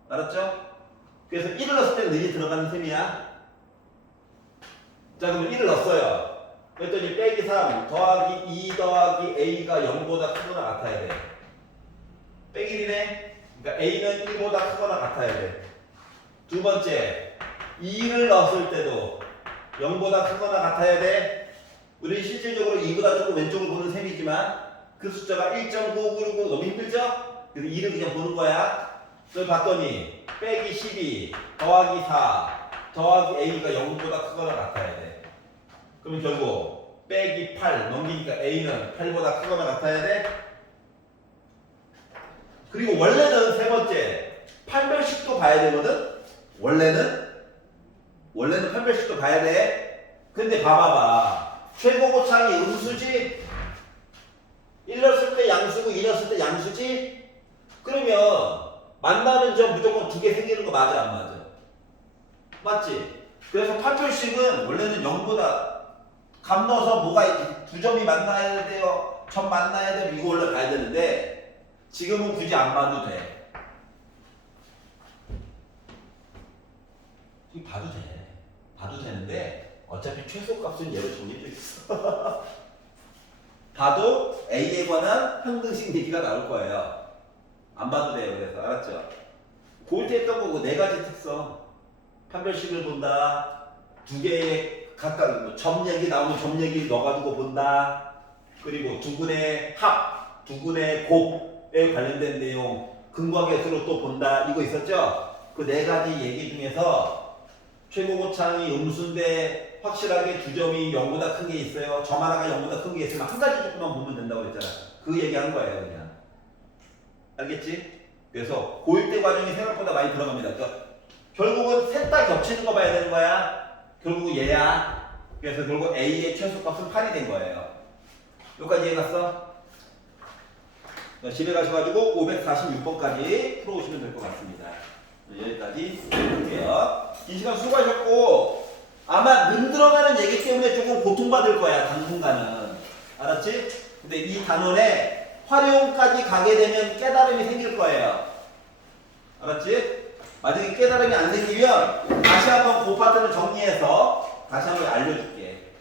알았죠? 그래서 1을 넣었을 때는 는이 들어가는 셈이야. 자 그러면 1을 넣었어요. 그랬더니 빼기 3 더하기 2 더하기 a가 0보다 크거나 같아야 돼. 빼기 1이네. 그러니까 a는 1보다 크거나 같아야 돼. 두 번째 2를 넣었을 때도 0보다 크거나 같아야 돼. 우리 실질적으로 2보다 조금 왼쪽을 보는 셈이지만 그 숫자가 1.99 너무 힘들죠? 그래서 2를 그냥 보는 거야. 그걸 봤더니 빼기 12 더하기 4 더하기 a가 0보다 크거나 같아야 돼. 그러면 결국 빼기 8 넘기니까 a는 8보다 크거나 같아야 돼. 그리고 원래는 세 번째 판별식도 봐야 되거든. 원래는 판별식도 봐야 돼. 근데 봐봐봐. 최고고창이 음수지? 1 넣었을 때 양수고 2 넣었을 때 양수지? 그러면 만나는 점 무조건 2개 생기는 거 맞아 안 맞아? 맞지? 그래서 판별식은 원래는 0보다 값 넣어서 뭐가 두 점이 만나야 돼요. 점 만나야 돼요. 이거 원래 봐야 되는데 지금은 굳이 안 봐도 돼. 지금 봐도 돼. 봐도 되는데 어차피 최소값은 얘로 정해져 있어. 봐도 A에 관한 평등식 얘기가 나올 거예요. 안 봐도 돼요. 그래서 알았죠? 고일 때 했던 거고 네 가지 특성. 판별식을 본다. 두 개의 각각 점 얘기 나오면 점 얘기 넣어가지고 본다. 그리고 두근의 합, 두근의 곱에 관련된 내용 근과계수로 또 본다. 이거 있었죠? 그 네 가지 얘기 중에서 최고고창이 음수인데 확실하게 두 점이 0보다 큰 게 있어요. 점 하나가 0보다 큰 게 있으면 한 가지 조금만 보면 된다고 그랬잖아. 그 얘기하는 거예요, 그냥. 알겠지? 그래서 고일대 과정이 생각보다 많이 들어갑니다. 그러니까 결국은 셋 다 겹치는 거 봐야 되는 거야. 결국 얘야. 그래서 결국 A의 최소값은 8이 된 거예요. 여기까지 이해갔어? 집에 가셔가지고 546번까지 풀어오시면 될 것 같습니다. 여기까지 할게요. 이 시간 수고하셨고 아마 는 들어가는 얘기 때문에 조금 고통받을 거야 당분간은. 알았지? 근데 이 단원에 활용까지 가게 되면 깨달음이 생길 거예요. 알았지? 만약에 깨달음이 안 생기면 다시 한번 그 파트를 정리해서 다시 한번 알려줄게.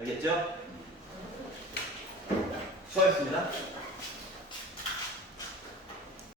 알겠죠? 수고하셨습니다.